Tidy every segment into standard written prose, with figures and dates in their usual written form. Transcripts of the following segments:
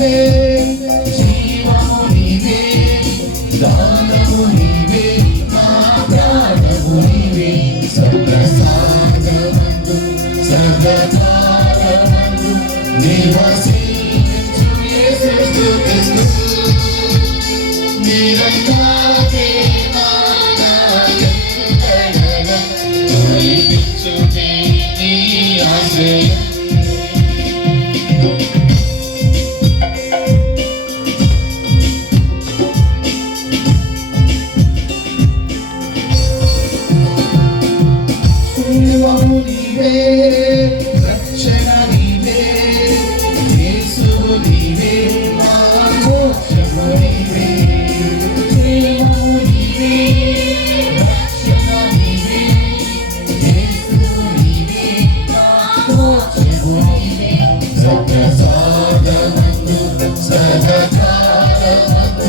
నీవే, జీవము నీవే, గానము నీవే, నా ప్రాణము నీవే. సర్వసాధమందు సర్వకాలమందు నివసించు యేసు క్రీస్తు. నిరంతరే రక్షణ నీవే, యేసువు నీవే, మా మోక్షము నీవే. జీవము నీవే, రక్షణ నీవే, యేసువు నీవే, మా మోక్షము నీవే. సర్వసాధమందు సర్వకాలమందు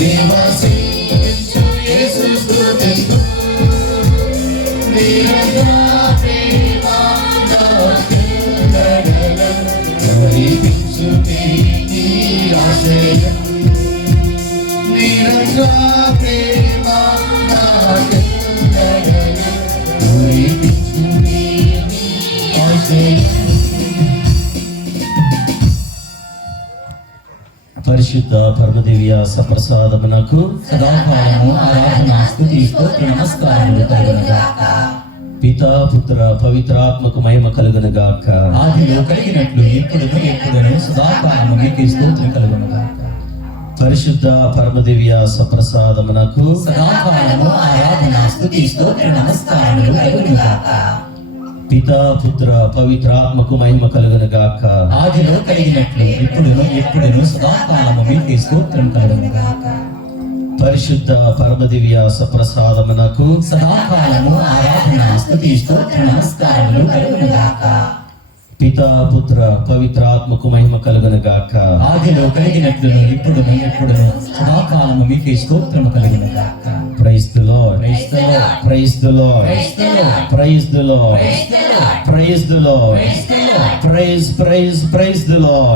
నివసించు యేసు స్తుతిస్తూ. పరిశుద్ధ పరమదివ్య సప్రసాదమునకు సదాకాలము ఆరాధన స్తుతి స్తోత్ర నమస్కారములు కలుగునుగాక. పితా పుత్ర పవిత్రాత్మకు మహిమ కలుగునుగాక. ఆదిలో కలిగినట్లు ఎప్పుడును ఎప్పుడును సదాకాలము మీకు స్తోత్రం కలుగునుగాక. పరిశుద్ధ పరమదివ్య సప్రసాదమునకు సదాకాలము ఆరాధన స్తుతి స్తోత్ర నమస్కారములు కలుగునుగాక. పితా పుత్ర పవిత్రాత్మకు మహిమ కలుగునుగాక. ఆదిలో కలిగినట్లు ఎప్పుడును ఎప్పుడును సదాకాలము మీకు స్తోత్రం కలుగునుగాక. పరిశుద్ధ పరమదివ్య సప్రసాదమునకు సదాకాలము ఆరాధన స్తుతి స్తోత్ర నమస్కారములు కలుగునుగాక. పితా పుత్ర పవిత్రాత్మకు మహిమ కలుగునుగాక. ఆదిలో కలిగినట్లు ఎప్పుడును ఎప్పుడును సదాకాలము మీకు స్తోత్రము కలుగునుగాక. Praise the lord, praise the lord, praise the lord, praise the lord, praise the lord, praise the lord, praise the lord,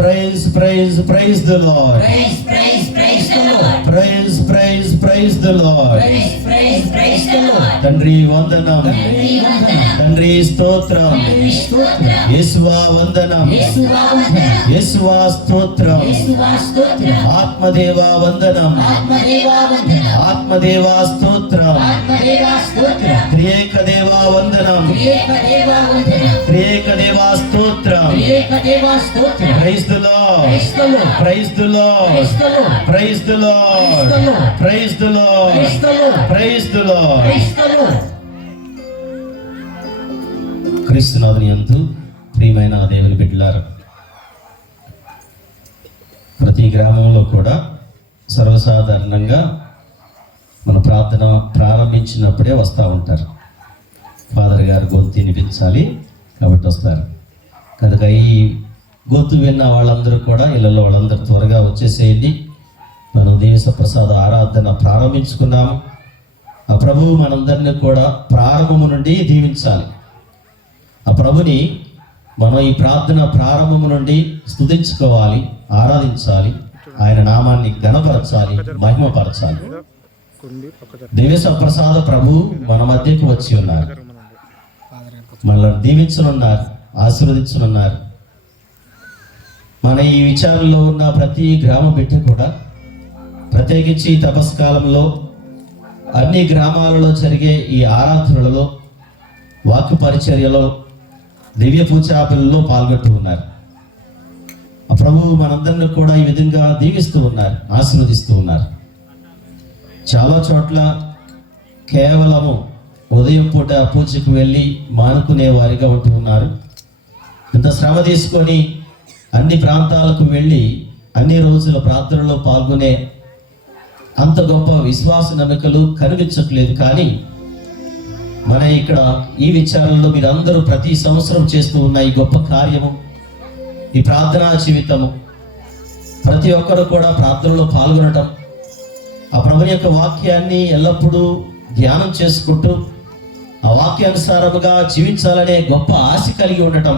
praise praise praise the the Lord, Lord, praise praise the lord, praise the lord, praise praise the Lord. తండ్రి వందనం, తండ్రి స్తోత్రం, యేసువా వందనం, యేసువా స్తోత్రం, ఆత్మదేవా వందనం, ఆత్మదేవా స్తోత్రం, త్రియేక దేవా వందనం, త్రియేక దేవా స్తోత్రం. Praise the lord, praise the lord, praise the lord, praise the lord, praise the lord. క్రీస్తునాథుని యందు ప్రియమైన దేవుని బిడ్డలారా, ప్రతి గ్రామంలో కూడా సర్వసాధారణంగా మన ప్రార్థన ప్రారంభించినప్పుడే వస్తూ ఉంటారు. ఫాదర్ గారు గొంతు వినిపించాలి కాబట్టి వస్తారు కనుక ఈ గొంతు విన్న వాళ్ళందరూ కూడా ఇళ్ళలో వాళ్ళందరూ త్వరగా వచ్చేసేయండి. మనం దేశ ప్రసాద ఆరాధన ప్రారంభించుకున్నాము. ఆ ప్రభువు మనందరినీ కూడా ప్రారంభము నుండి దీవించాలి. ఆ ప్రభుని మనం ఈ ప్రార్థన ప్రారంభము నుండి స్తుతించుకోవాలి, ఆరాధించాలి, ఆయన నామాన్ని ఘనపరచాలి, మహిమపరచాలి. దేవేశ ప్రసాద ప్రభు మన మధ్యకు వచ్చి ఉన్నారు, మనల్ని దీవించనున్నారు, ఆశీర్వదించనున్నారు. మన ఈ విచారంలో ఉన్న ప్రతి గ్రామ బిడ్డ కూడా ప్రత్యేకించి తపస్కాలంలో అన్ని గ్రామాలలో జరిగే ఈ ఆరాధనలలో, వాక్య పరిచర్యలో, దివ్య పూజాపల్లో పాల్గొంటూ ఉన్నారు. ఆ ప్రభువు మనందరినీ కూడా ఈ విధంగా దీవిస్తూ ఉన్నారు, ఆశీర్వదిస్తూ ఉన్నారు. చాలా చోట్ల కేవలము ఉదయం పూట పూజకు వెళ్ళి మానుకునే వారిగా ఉంటూ ఉన్నారు. ఇంత శ్రమ తీసుకొని అన్ని ప్రాంతాలకు వెళ్ళి అన్ని రోజుల ప్రార్థనలో పాల్గొనే అంత గొప్ప విశ్వాస నమ్మకాలు కనిపించట్లేదు. కానీ మన ఇక్కడ ఈ విచారణలో మీరందరూ ప్రతి సంవత్సరం చేస్తూ ఉన్న ఈ గొప్ప కార్యము, ఈ ప్రార్థనా జీవితము, ప్రతి ఒక్కరు కూడా ప్రార్థనలో పాల్గొనటం, ఆ ప్రభుని యొక్క వాక్యాన్ని ఎల్లప్పుడూ ధ్యానం చేసుకుంటూ ఆ వాక్యానుసారముగా జీవించాలనే గొప్ప ఆశ కలిగి ఉండటం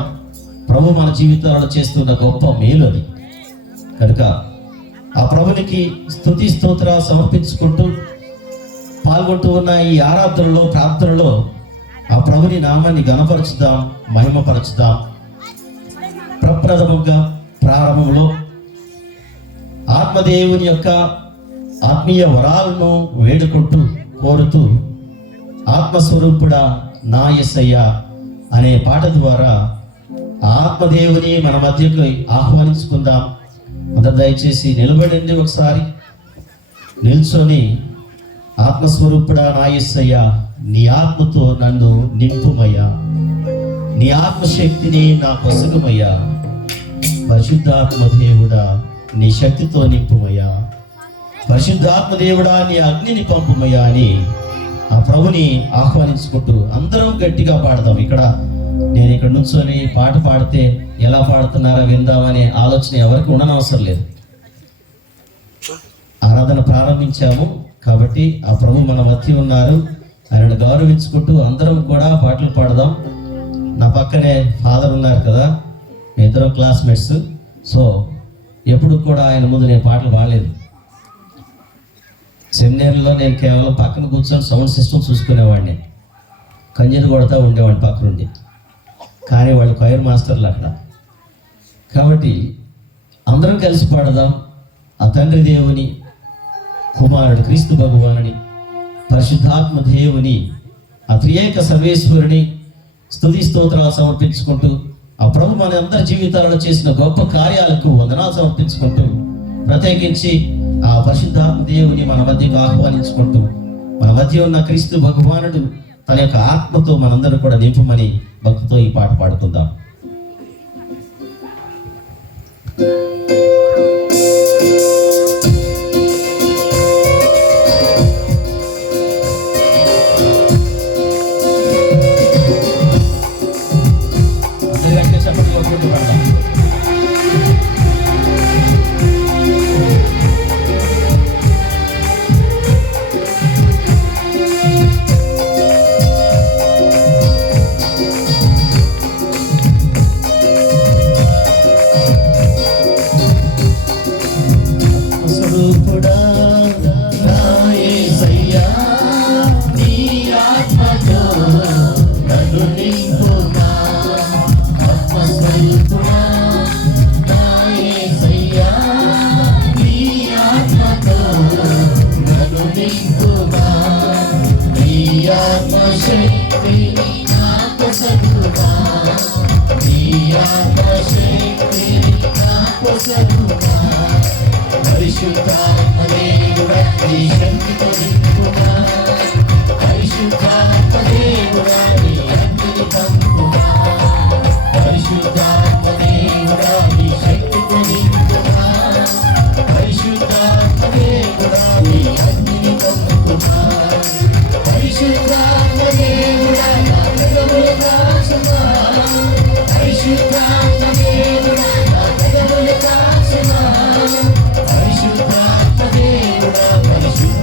ప్రభు మన జీవితాలలో చేస్తున్న గొప్ప మేలు అది. కనుక ఆ ప్రభునికి స్తుతి స్తోత్రాలు సమర్పించుకుంటూ పాల్గొంటూ ఉన్న ఈ ఆరాధనలో, ప్రార్థనలో ఆ ప్రభుని నామాన్ని గణపరచుదాం, మహిమపరచుదాం. ప్రప్రథమంగా ప్రారంభంలో ఆత్మదేవుని యొక్క ఆత్మీయ వరాలను వేడుకుంటూ కోరుతూ ఆత్మస్వరూపుడా నా యేసయ్య అనే పాట ద్వారా ఆత్మదేవుని మన మధ్యకు ఆహ్వానించుకుందాం. అందరు దయచేసి నిలబడండి, ఒకసారి నిల్చొని ఆత్మస్వరూపుడా నా యేసయ్య నీ ఆత్మతో నన్ను నింపుమయ్యా, నీ ఆత్మశక్తిని నా కొసగుమయ్యా, పరిశుద్ధాత్మ దేవుడా నీ శక్తితో నింపుమయ్యా, పరిశుద్ధాత్మ దేవుడా నీ అగ్నిని పంపుమయ్యా అని ఆ ప్రభుని ఆహ్వానించుకుంటూ అందరం గట్టిగా పాడదాం. నేను ఇక్కడ నుంచొని పాట పాడితే ఎలా పాడుతున్నారా విందామనే ఆలోచన ఎవరికి ఉండనవసరం లేదు. ఆరాధన ప్రారంభించాము కాబట్టి ఆ ప్రభు మన మధ్య ఉన్నారు, ఆయనను గౌరవించుకుంటూ అందరం కూడా పాటలు పాడదాం. నా పక్కనే ఫాదర్ ఉన్నారు కదా, ఇద్దరు క్లాస్మేట్స్. సో ఎప్పుడు కూడా ఆయన ముందు నేను పాటలు పాడలేదు. సెమినార్లో నేను కేవలం పక్కన కూర్చొని సౌండ్ సిస్టమ్ చూసుకునేవాడిని, కంజీలు కొడతా ఉండేవాడిని పక్క నుండి. కానీ వాళ్ళు కొయర్ మాస్టర్లు అక్కడ. కాబట్టి అందరం కలిసి పాడదాం. ఆ తండ్రి దేవుని, కుమారుడు క్రీస్తు భగవానుని, పరిశుద్ధాత్మ దేవుని, ఆ త్రియేక సర్వేశ్వరుని స్తుతి స్తోత్రాలు సమర్పించుకుంటూ ఆ ప్రభు మన అందరి జీవితాలలో చేసిన గొప్ప కార్యాలకు వందనాలు సమర్పించుకుంటూ ప్రత్యేకించి ఆ పరిశుద్ధాత్మ దేవుని మన మధ్యకు ఆహ్వానించుకుంటూ మన మధ్య ఉన్న క్రీస్తు భగవానుడు తన యొక్క ఆత్మతో మనందరూ కూడా నింపమని భక్తితో ఈ పాట పాడుకుందాం. పరిశుద్ధాత్మ దేవుడా పరిశుద్ధ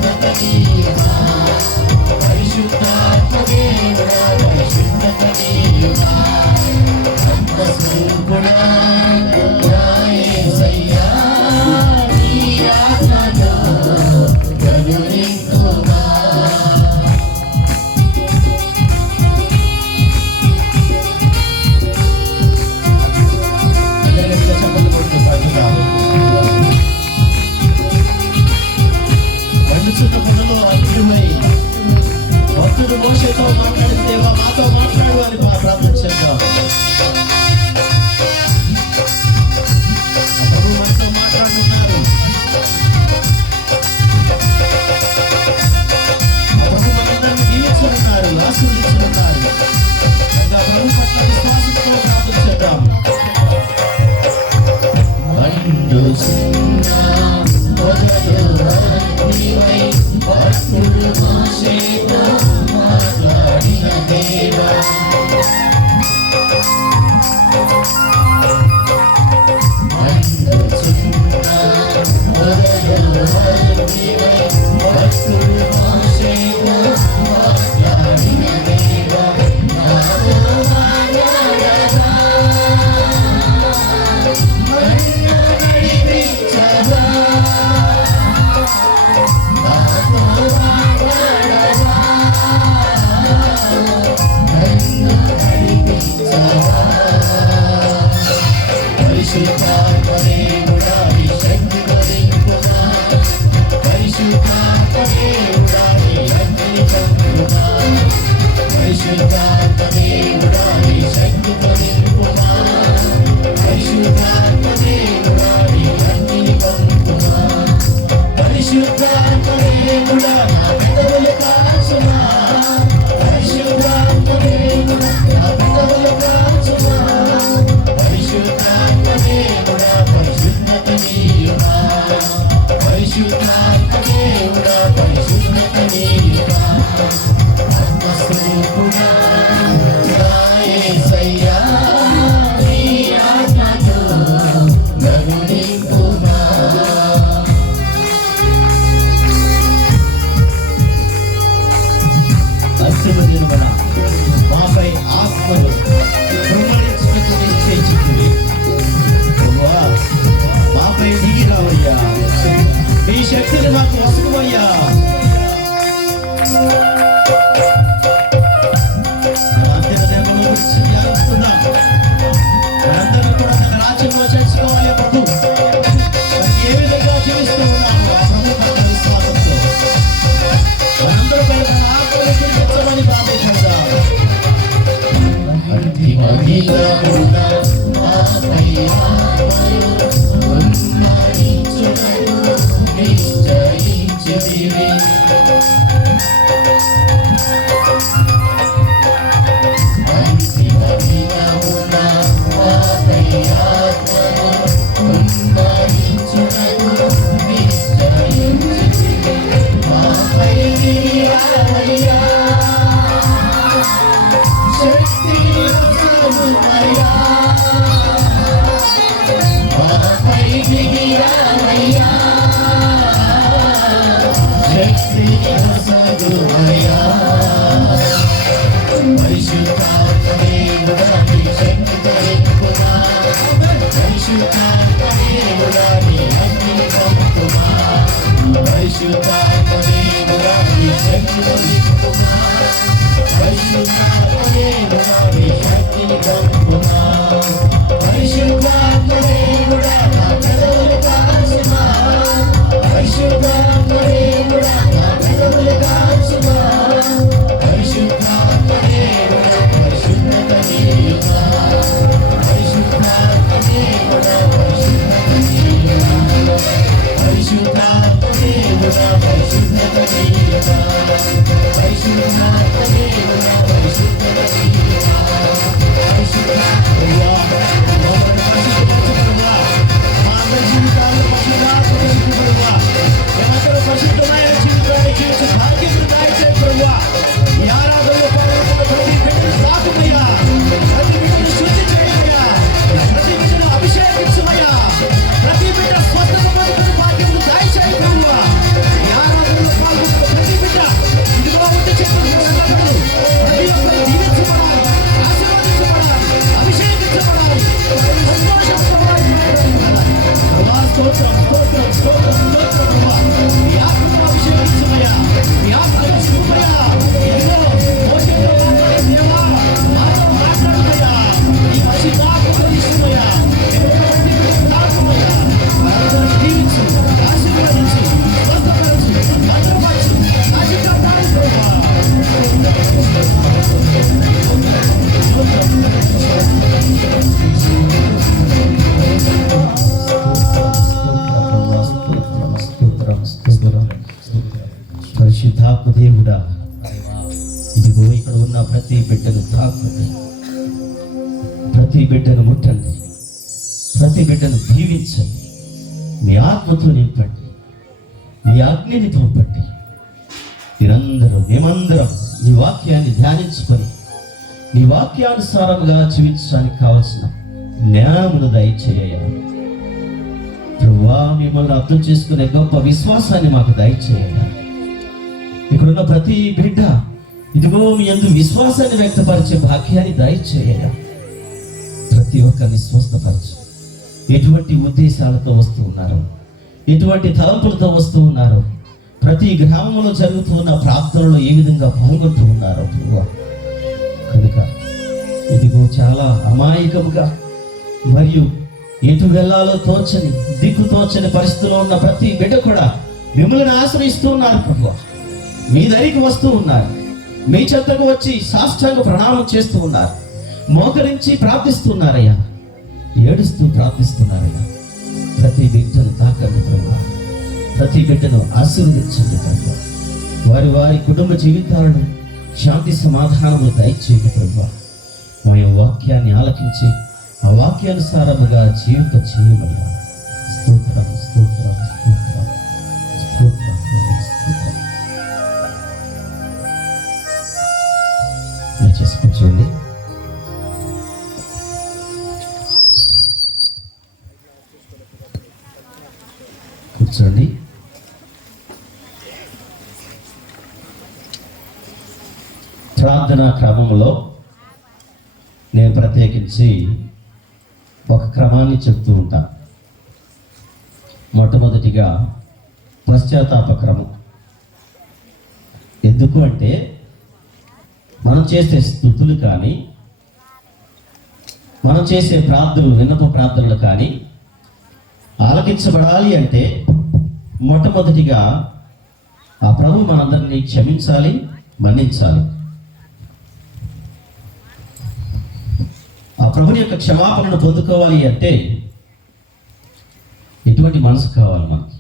మాపై ఆత్మలు కుమ్మరించినట్టు నిశ్చయించుతుంది. మాపై దిగి రావయ్యా, మీ శక్తిని మాకు వసకమయ్యా. మనందరం కూడా తన రాజ్యంలో చేర్చుకోవాలి. ప్రభు ఏ విధంగా జీవిస్తూ ఉన్నాము ఆ ప్రభు పట్ల విశ్వాసంతో మనందరూ పైన తన ఆత్మను కురిపించమని ప్రార్థించుకుందాం. పరిశుద్ధాత్మ దేవుడా, ఇదిగో ఇక్కడ ఉన్న ప్రతి బిడ్డను తాకండి, ప్రతి బిడ్డను ముట్టండి, ప్రతి బిడ్డను దీవించండి. మీ ఆత్మతో నింపండి, మీ అగ్నిని తోపండి. మేమందరం నీ వాక్యాన్ని ధ్యానించుకొని నీ వాక్యానుసారంగా జీవించడానికి కావలసిన జ్ఞానమును దయచేయ ప్రభువా. మిమ్మల్ని అర్థం చేసుకునే గొప్ప విశ్వాసాన్ని మాకు దయచేయ. ఇక్కడున్న ప్రతి బిడ్డ ఇదిగో మీ యందు విశ్వాసాన్ని వ్యక్తపరిచే భాగ్యాన్ని దయచేయ. ప్రతి ఒక్కరిని స్వస్థపరచు. ఎటువంటి ఉద్దేశాలతో వస్తూ ఉన్నారు, ఎటువంటి తలంపులతో వస్తూ ఉన్నారు, ప్రతి గ్రామంలో జరుగుతూ ఉన్న ప్రార్థనలో ఏ విధంగా పాల్గొంటూ ఉన్నారో ప్రభువా. కనుక ఇదిగో చాలా అమాయకముగా మరియు ఎటు వెళ్ళాలో తోచని, దిక్కు తోచని పరిస్థితిలో ఉన్న ప్రతి బిడ్డ కూడా మిమ్మల్ని ఆశ్రయిస్తూ ఉన్నారు ప్రభువా. మీ దగ్గరికి వస్తూ ఉన్నారు, మీ చెంతకు వచ్చి సాష్టాంగ ప్రణామం చేస్తూ ఉన్నారు. మోకరించి ప్రార్థిస్తున్నారయ్యా, ఏడుస్తూ ప్రార్థిస్తున్నారయ్యా. ప్రతి బిడ్డను తాకండి ప్రభువా, ప్రతి బిడ్డను ఆశీర్వదించండి ప్రభువా. వారి వారి కుటుంబ జీవితాలను శాంతి సమాధానము దయచేయండి ప్రభువా. మా వాక్యాన్ని ఆలకించి ఆ వాక్యానుసారముగా జీవిత చేయమయ్యా. స్తోత్రం స్తోత్రం స్తోత్రం స్తోత్రం స్తోత్రం. దయచేసి కూర్చోండి. కూర్చోండి. ప్రార్థనా క్రమంలో నేను ప్రత్యేకించి ఒక క్రమాన్ని చెప్తూ ఉంటా. మొట్టమొదటిగా పశ్చాత్తాప క్రమం. ఎందుకు అంటే మనం చేసే స్తుతులు కానీ, మనం చేసే ప్రార్థనలు, విన్నప ప్రార్థనలు కానీ ఆలకించబడాలి అంటే మొట్టమొదటిగా ఆ ప్రభు మనందరినీ క్షమించాలి, మన్నించాలి. ఆ ప్రభుని యొక్క క్షమాపణను పొందుకోవాలి అంటే ఎటువంటి మనసు కావాలి మనకి?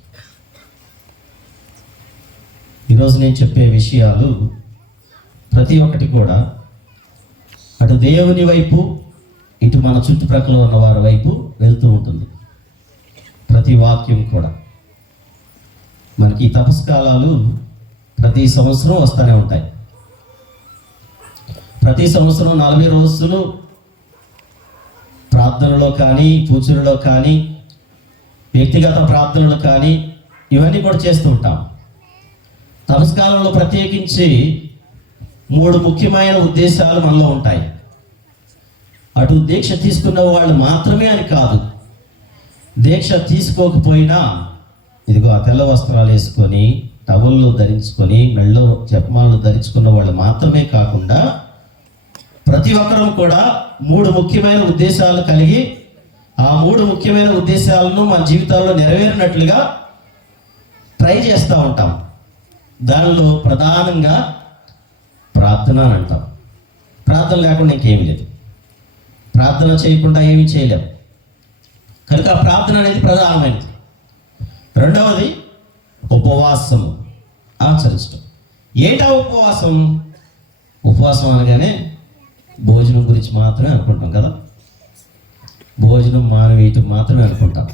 ఈరోజు నేను చెప్పే విషయాలు ప్రతి ఒక్కటి కూడా అటు దేవుని వైపు, ఇటు మన చుట్టుప్రక్కల ఉన్న వారి వైపు వెళ్తూ ఉంటుంది. ప్రతి వాక్యం కూడా మనకి తపస్కాలాలు ప్రతి సంవత్సరం వస్తూనే ఉంటాయి. ప్రతి సంవత్సరం 40 రోజులు ప్రార్థనలో కానీ, పూజలలో కానీ, వ్యక్తిగత ప్రార్థనలు కానీ ఇవన్నీ కూడా చేస్తూ ఉంటాం. తపస్కాలంలో ప్రత్యేకించి 3 ముఖ్యమైన ఉద్దేశాలు మనలో ఉంటాయి. అటు దీక్ష తీసుకున్న వాళ్ళు మాత్రమే అని కాదు, దీక్ష తీసుకోకపోయినా ఇదిగో ఆ తెల్ల వస్త్రాలు వేసుకొని, టవళ్ళు ధరించుకొని, మెళ్ళో జపమాలు ధరించుకున్న వాళ్ళు మాత్రమే కాకుండా ప్రతి ఒక్కరూ కూడా 3 ముఖ్యమైన ఉద్దేశాలు కలిగి, ఆ 3 ముఖ్యమైన ఉద్దేశాలను మన జీవితాల్లో నెరవేరినట్లుగా ట్రై చేస్తూ ఉంటాం. దానిలో ప్రధానంగా ప్రార్థన అని అంటాం. ప్రార్థన లేకుండా ఇంకేమీ లేదు. ప్రార్థన చేయకుండా ఏమీ చేయలేం. కనుక ఆ ప్రార్థన అనేది ప్రధానమైనది. రెండవది ఉపవాసం ఆచరించడం. ఏంటా ఉపవాసం? ఉపవాసం అనగానే భోజనం గురించి మాత్రమే అనుకుంటాం కదా. భోజనం మానేయటం మాత్రమే అనుకుంటాం.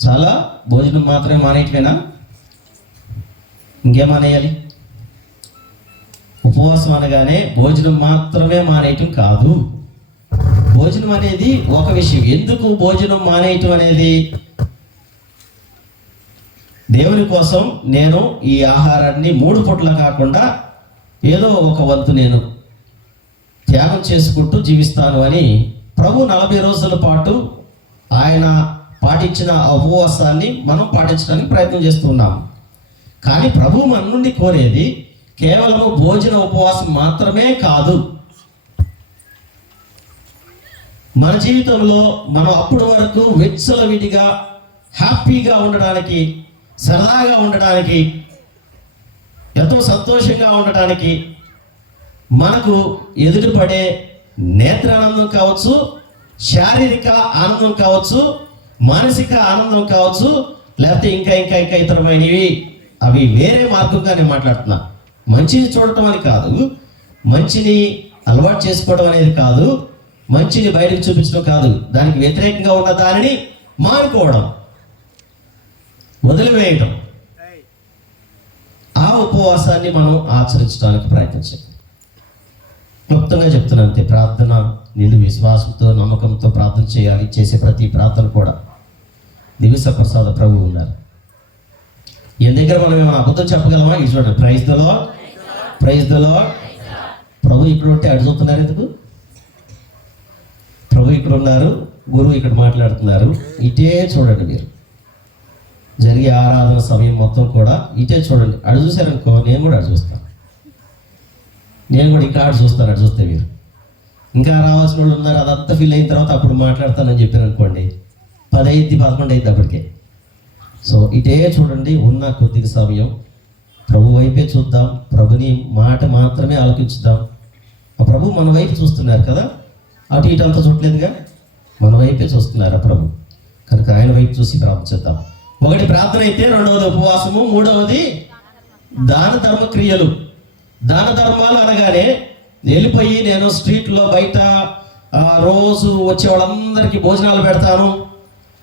చాలా భోజనం మాత్రమే మానేయటమేనా? ఇంకేమానేయాలి? ఉపవాసం అనగానే భోజనం మాత్రమే మానేయటం కాదు. భోజనం అనేది ఒక విషయం. ఎందుకు భోజనం మానేయటం అనేది? దేవుని కోసం నేను ఈ ఆహారాన్ని 3 పూటలా కాకుండా ఏదో ఒక వంతు నేను త్యాగం చేసుకుంటూ జీవిస్తాను అని ప్రభు 40 రోజుల పాటు ఆయన పాటించిన ఉపవాసాన్ని మనం పాటించడానికి ప్రయత్నం చేస్తున్నాం. కానీ ప్రభు మన నుండి కోరేది కేవలము భోజన ఉపవాసం మాత్రమే కాదు. మన జీవితంలో మనం అప్పటి వరకు విచ్చలవిడిగా హ్యాపీగా ఉండడానికి, సరదాగా ఉండడానికి, ఎంతో సంతోషంగా ఉండటానికి మనకు ఎదురుపడే నేత్రానందం కావచ్చు, శారీరక ఆనందం కావచ్చు, మానసిక ఆనందం కావచ్చు, లేకపోతే ఇంకా ఇతరమైనవి, అవి వేరే మార్గంగా నేను మాట్లాడుతున్నా. మంచిని చూడటం అని కాదు, మంచిని అలవాటు చేసుకోవడం అనేది కాదు, మంచిని బయటకు చూపించడం కాదు. దానికి వ్యతిరేకంగా ఉన్న దానిని మానుకోవడం, వదిలివేయడం. ఆ ఉపవాసాన్ని మనం ఆచరించడానికి ప్రయత్నించాలి. క్లుప్తంగా చెప్తున్నా అంతే. ప్రార్థన నిండు విశ్వాసంతో, నమ్మకంతో ప్రార్థన చేయాలి. చేసే ప్రతి ప్రార్థన కూడా దివ్య ప్రసాద ప్రభు ఉన్నారు. ఈయన దగ్గర మనం ఏమైనా అబద్ధం చెప్పగలమా? ఇది చూడండి, praise the lord, praise the lord. ప్రభు ఇక్కడ ఉంటే అటు చూస్తున్నారు ఎందుకు? ప్రభు ఇక్కడ ఉన్నారు, గురువు ఇక్కడ మాట్లాడుతున్నారు. ఇటే చూడండి మీరు. జరిగే ఆరాధన సమయం మొత్తం కూడా ఇటే చూడండి. అడు చూశారనుకో, నేను కూడా అటు చూస్తాను. నేను కూడా ఇంకా అటు చూస్తాను. అటు చూస్తే మీరు ఇంకా రావాల్సిన వాళ్ళు ఉన్నారు. అదంతా ఫిల్ అయిన తర్వాత అప్పుడు మాట్లాడతానని చెప్పారు అనుకోండి, 10 అయింది, 11 అయింది అప్పటికే. సో ఇటే చూడండి. ఉన్న కొద్దిగా సమయం ప్రభు వైపే చూద్దాం. ప్రభుని మాట మాత్రమే ఆలోచించుదాం. ఆ ప్రభు మన వైపు చూస్తున్నారు కదా. అటు ఇటు అంతా చూడలేదుగా, మన వైపే చూస్తున్నారు ప్రభు. కనుక ఆయన వైపు చూసి ప్రార్థిద్దాం. ఒకటి ప్రార్థన అయితే, రెండవది ఉపవాసము, మూడవది దాన ధర్మ క్రియలు. దాన ధర్మాలు అనగానే వెళ్ళిపోయి నేను స్ట్రీట్లో బయట రోజు వచ్చే వాళ్ళందరికీ భోజనాలు పెడతాను,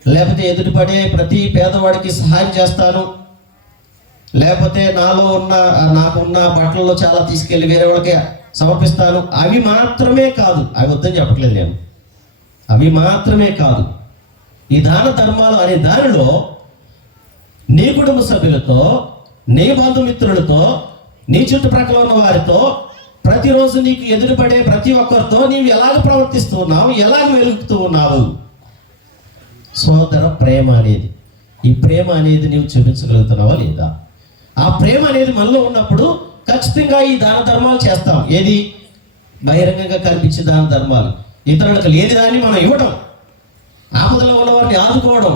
లేకపోతే ఎదుటిపడే ప్రతి పేదవాడికి సహాయం చేస్తాను, లేకపోతే నాకున్న బట్టల్లో చాలా తీసుకెళ్ళి వేరే వాళ్ళకి సమర్పిస్తాను, అవి మాత్రమే కాదు. అవి వద్దని చెప్పట్లేదు నేను. అవి మాత్రమే కాదు. ఈ దాన ధర్మాలు అనే దానిలో నీ కుటుంబ సభ్యులతో, నీ బంధుమిత్రులతో, నీ చుట్టుప్రక్కల ఉన్న వారితో, ప్రతిరోజు నీకు ఎదురుపడే ప్రతి ఒక్కరితో నీవు ఎలాగ ప్రవర్తిస్తూ ఉన్నావు, ఎలాగ వెలుగుతూ ఉన్నావు. సోదర ప్రేమ అనేది, ఈ ప్రేమ అనేది నీవు చూపించగలుగుతున్నావా లేదా? ఆ ప్రేమ అనేది మనలో ఉన్నప్పుడు ఖచ్చితంగా ఈ దాన ధర్మాలు చేస్తాం. ఏది? బహిరంగంగా కనిపించే దాన ధర్మాలు. ఇతరులకు లేని దాన్ని మనం ఇవ్వడం, ఆపదలో ఉన్న వారిని ఆదుకోవడం,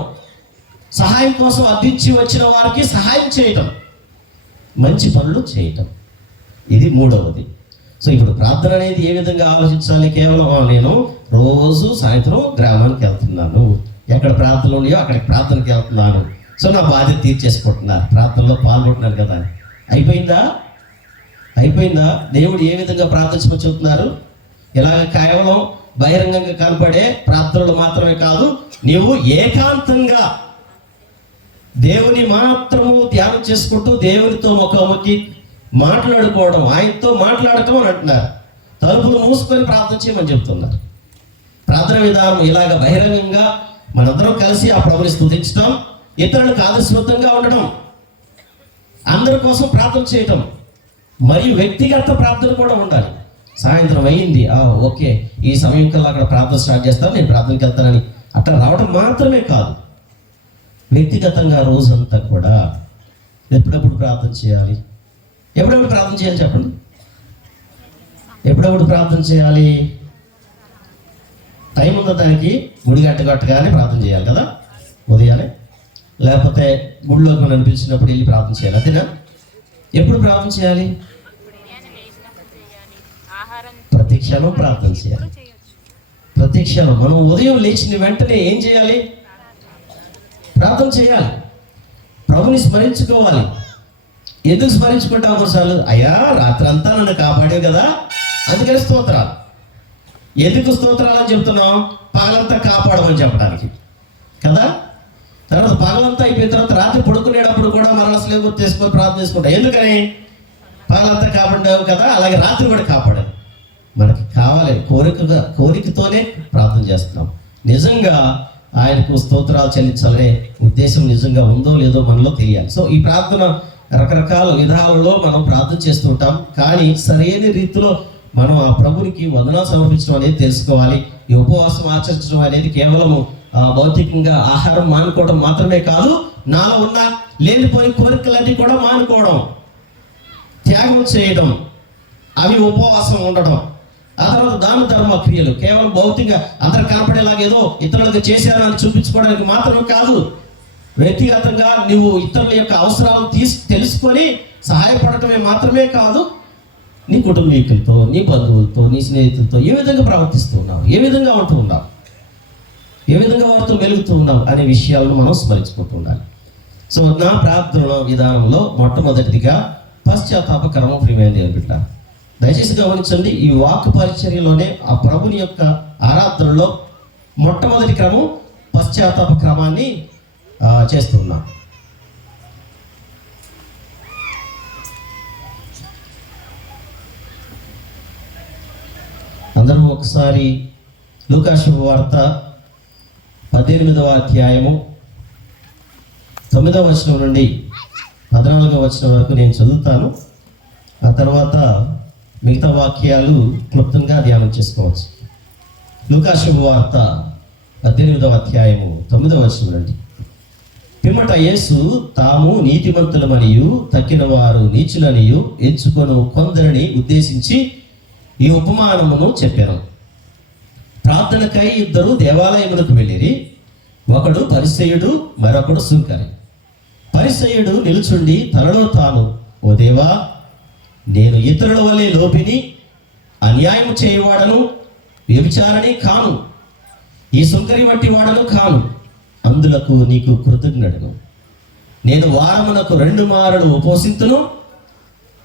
సహాయం కోసం అర్థించి వచ్చిన వారికి సహాయం చేయటం, మంచి పనులు చేయటం. ఇది మూడవది. సో ఇప్పుడు ప్రార్థన అనేది ఏ విధంగా ఆలోచించాలి? కేవలం నేను రోజు సాయంత్రం గ్రామానికి వెళ్తున్నాను, ఎక్కడ ప్రార్థనలు ఉన్నాయో అక్కడికి ప్రార్థనకి వెళ్తున్నాను, సో నా బాధ్యత తీర్చేసుకుంటున్నారు, ప్రార్థనలో పాల్గొంటున్నారు కదా, అయిపోయిందా? దేవుడు ఏ విధంగా ప్రార్థించమని చెబుతున్నారు? ఇలాగ కేవలం బహిరంగంగా కనపడే ప్రార్థనలు మాత్రమే కాదు, నీవు ఏకాంతంగా దేవుని మాత్రము ధ్యానం చేసుకుంటూ దేవునితో ముఖాముఖి మాట్లాడుకోవడం, ఆయనతో మాట్లాడటం అని అంటున్నారు. తలుపులు మూసుకొని ప్రార్థన చేయమని చెప్తున్నారు. ప్రార్థన విధానం ఇలాగ బహిరంగంగా మనందరం కలిసి ఆ ప్రభుని స్తుతించడం, ఇతరులకు ఆదర్శవంతంగా ఉండడం, అందరి కోసం ప్రార్థన చేయటం, మరియు వ్యక్తిగత ప్రార్థన కూడా ఉండాలి. సాయంత్రం అయ్యింది, ఓకే ఈ సమయం కల్లా అక్కడ ప్రార్థన స్టార్ట్ చేస్తాను, నేను ప్రార్థనకి వెళ్తానని అట్లా రావడం మాత్రమే కాదు. వ్యక్తిగతంగా రోజంతా కూడా ఎప్పుడెప్పుడు ప్రార్థన చేయాలి? ఎప్పుడెప్పుడు ప్రార్థన చేయాలి చెప్పండి? ఎప్పుడెప్పుడు ప్రార్థన చేయాలి? టైం ఉందా దానికి? గుడి గట్టగానే ప్రార్థన చేయాలి కదా, ఉదయాన్నే. లేకపోతే గుడిలోకి మనం పిలిచినప్పుడు వెళ్ళి ప్రార్థన చేయాలి, అదేనా? ఎప్పుడు ప్రార్థన చేయాలి? ప్రతి క్షణం ప్రార్థన చేయాలి. ప్రతి క్షణం మనం ఉదయం లేచిన వెంటనే ఏం చేయాలి? ప్రార్థన చేయాలి. ప్రభుని స్మరించుకోవాలి. ఎందుకు స్మరించుకుంటాం? కొన్నిసార్లు అయ్యా రాత్రంతా నన్ను కాపాడావు కదా, అందుకని స్తోత్రాలు. ఎందుకు స్తోత్రాలు అని చెప్తున్నాం? పగలంతా కాపాడమని చెప్పడానికి కదా. తర్వాత పగలంతా అయిపోయిన తర్వాత రాత్రి పడుకునేటప్పుడు కూడా మనసులో గుర్తేసుకొని ప్రార్థన చేసుకుంటాం. ఎందుకని? పగలంతా కాపాడావు కదా, అలాగే రాత్రి కూడా కాపాడాలి. మనకి కావాలి, కోరికతోనే ప్రార్థన చేస్తున్నాం. నిజంగా ఆయనకు స్తోత్రాలు చెల్లించాలనే ఉద్దేశం నిజంగా ఉందో లేదో మనలో తెలియాలి. సో ఈ ప్రార్థన రకరకాల విధాలలో మనం ప్రార్థన చేస్తుంటాం, కానీ సరైన రీతిలో మనం ఆ ప్రభునికి వందనాలు సమర్పించడం అనేది తెలుసుకోవాలి. ఈ ఉపవాసం ఆచరించడం అనేది కేవలం భౌతికంగా ఆహారం మానుకోవడం మాత్రమే కాదు, నాలో ఉన్న లేనిపోని కోరికలన్నీ కూడా మానుకోవడం, త్యాగం చేయడం, అవి ఉపవాసం ఉండడం. ఆ తర్వాత దాన ధర్మ క్రియలు కేవలం భౌతికంగా అందరు కనపడేలాగా ఏదో ఇతరులకు చేశారని చూపించుకోవడానికి మాత్రమే కాదు, వ్యక్తిగతంగా నువ్వు ఇతరుల యొక్క అవసరాలు తెలుసుకొని సహాయపడటమే మాత్రమే కాదు, నీ కుటుంబీకులతో, నీ బంధువులతో, నీ స్నేహితులతో ఏ విధంగా ప్రవర్తిస్తూ ఉన్నావు, ఏ విధంగా ఉంటూ ఉన్నావు, ఏ విధంగా వారితో వెలుగుతూ ఉన్నావు అనే విషయాలను మనం స్మరించుకుంటూ ఉండాలి. సో నా ప్రార్థన విధానంలో మొట్టమొదటిదిగా పశ్చాత్తాప క్రమం. ప్రియమైన దేవుని బిడ్డ, దయచేసి గమనించండి, ఈ వాక్ పరిచర్యలోనే ఆ ప్రభుని యొక్క ఆరాధనలో మొట్టమొదటి క్రమం పశ్చాత్తాప క్రమాన్ని చేస్తున్నాం. అందరూ ఒకసారి లూకా శుభవార్త 18వ అధ్యాయము 9వ వచనం నుండి 14వ వచనం వరకు నేను చదువుతాను. ఆ తర్వాత మిగతా వాక్యాలు క్లుప్తంగా ధ్యానం చేసుకోవచ్చు. లూకా శుభవార్త 18వ అధ్యాయము 9వ వచనం నుండి. పిమ్మట యేసు తాము నీతిమంతులమనియు తక్కిన వారు నీచులనియు ఎంచుకొను కొందరిని ఉద్దేశించి ఈ ఉపమానమును చెప్పాను. ప్రార్థనకై ఇద్దరు దేవాలయములకు వెళ్ళిరి. ఒకడు పరిసయ్యుడు, మరొకడు సుంకరి. పరిసయ్యుడు నిలుచుండి తనలో తాను, ఓ దేవా, నేను ఇతరుల వలె లోపిని, అన్యాయం చేయవాడను, వ్యభిచారణి కాను, ఈ సుంకరి వంటి వాడను కాను, అందులకు నీకు కృతజ్ఞుడను. నేను వారమునకు 2 మారులు ఉపవసింతును,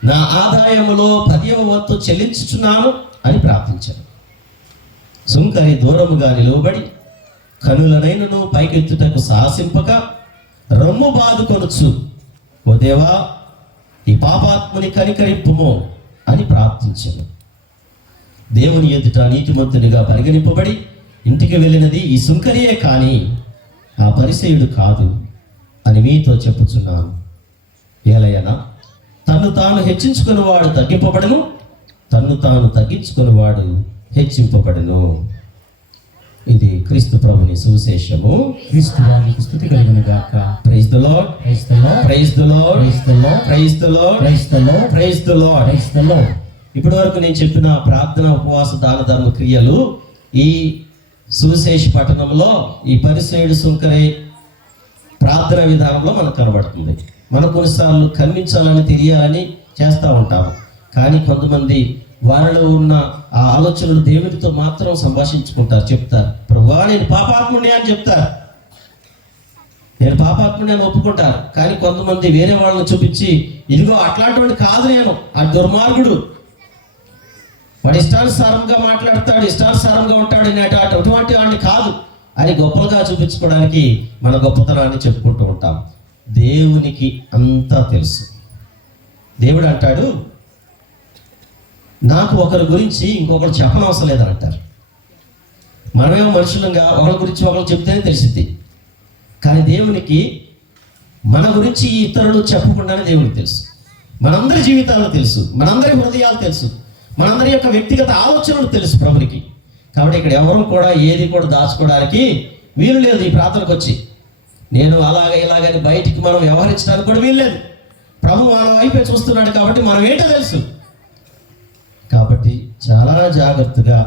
నా ఆదాయములో 10వ వంతు చెల్లించుచున్నాను అని ప్రార్థించాను. సుంకరి దూరముగా నిలువబడి కనులనైనను పైకెత్తుటకు సాహసింపక రొమ్ము బాదుకొనుచు, ఓ దేవా, ఈ పాపాత్ముని కనికరింపుమో అని ప్రార్థించాను. దేవుని ఎదుట నీతిమంతునిగా పరిగణింపబడి ఇంటికి వెళ్ళినది ఈ సుంకరియే కానీ ఆ పరిసయుడు కాదు అని మీతో చెప్పుచున్నాను. ఏలయనా, తన్ను తాను హెచ్చించుకునేవాడు తగ్గింపబడను, తన్ను తాను తగ్గించుకునేవాడు హెచ్చింపబడను. ఇది క్రీస్తు ప్రభుని సువిశేషము. క్రీస్తు వారికి స్తుతి కలుగును గాక. Praise the lord, praise the lord, praise the lord, praise the lord, praise the lord, praise the lord, praise the lord. Praise the Lord. ఇప్పటి వరకు నేను చెప్పిన ప్రార్థన, ఉపవాస, దాన ధర్మ క్రియలు ఈ సువిశేష పట్టణంలో ఈ పరిసయుడు సుంకరి ప్రార్థన విధానంలో మనకు కనబడుతుంది. మనం కొన్నిసార్లు కనిపించాలని, తెలియాలని చేస్తూ ఉంటాము. కానీ కొంతమంది వారిలో ఉన్న ఆ ఆలోచనలు దేవుడితో మాత్రం సంభాషించుకుంటారు, చెప్తారు, ప్రభువా నేను పాపాత్ముడిని అని చెప్తారు, నేను పాపాత్ముడిని అని ఒప్పుకుంటారు. కానీ కొంతమంది వేరే వాళ్ళని చూపించి, ఇదిగో అట్లాంటి వాడు కాదు, నేను ఆ దుర్మార్గుడు, వాడు ఇష్టానుసారంగా మాట్లాడతాడు, ఇష్టానుసారంగా ఉంటాడు, నేను అటువంటి వాడిని కాదు అని గొప్పలుగా చూపించుకోవడానికి మన గొప్పతనాన్ని చెప్పుకుంటూ ఉంటాం. దేవునికి అంతా తెలుసు. దేవుడు అంటాడు, నాకు ఒకరి గురించి ఇంకొకరు చెప్పనవసరం లేదని అంటారు. మనమేమో మనుషులంగా ఒకరి గురించి ఒకరు చెప్తేనే తెలిసిద్ది. కానీ దేవునికి మన గురించి ఇతరులు చెప్పకుండానే దేవుడికి తెలుసు. మనందరి జీవితాలు తెలుసు, మనందరి హృదయాలు తెలుసు, మనందరి యొక్క వ్యక్తిగత ఆలోచనలు తెలుసు ప్రభునికి. కాబట్టి ఇక్కడ ఎవరు కూడా ఏది కూడా దాచుకోవడానికి వీలు లేదు. ఈ ప్రార్థనకు వచ్చి నేను అలాగే ఇలాగని బయటికి మనం వ్యవహరించడానికి కూడా వీలు లేదు. ప్రభు మన వైపే చూస్తున్నాడు కాబట్టి మనం ఏంటో తెలుసు. కాబట్టి చాలా జాగ్రత్తగా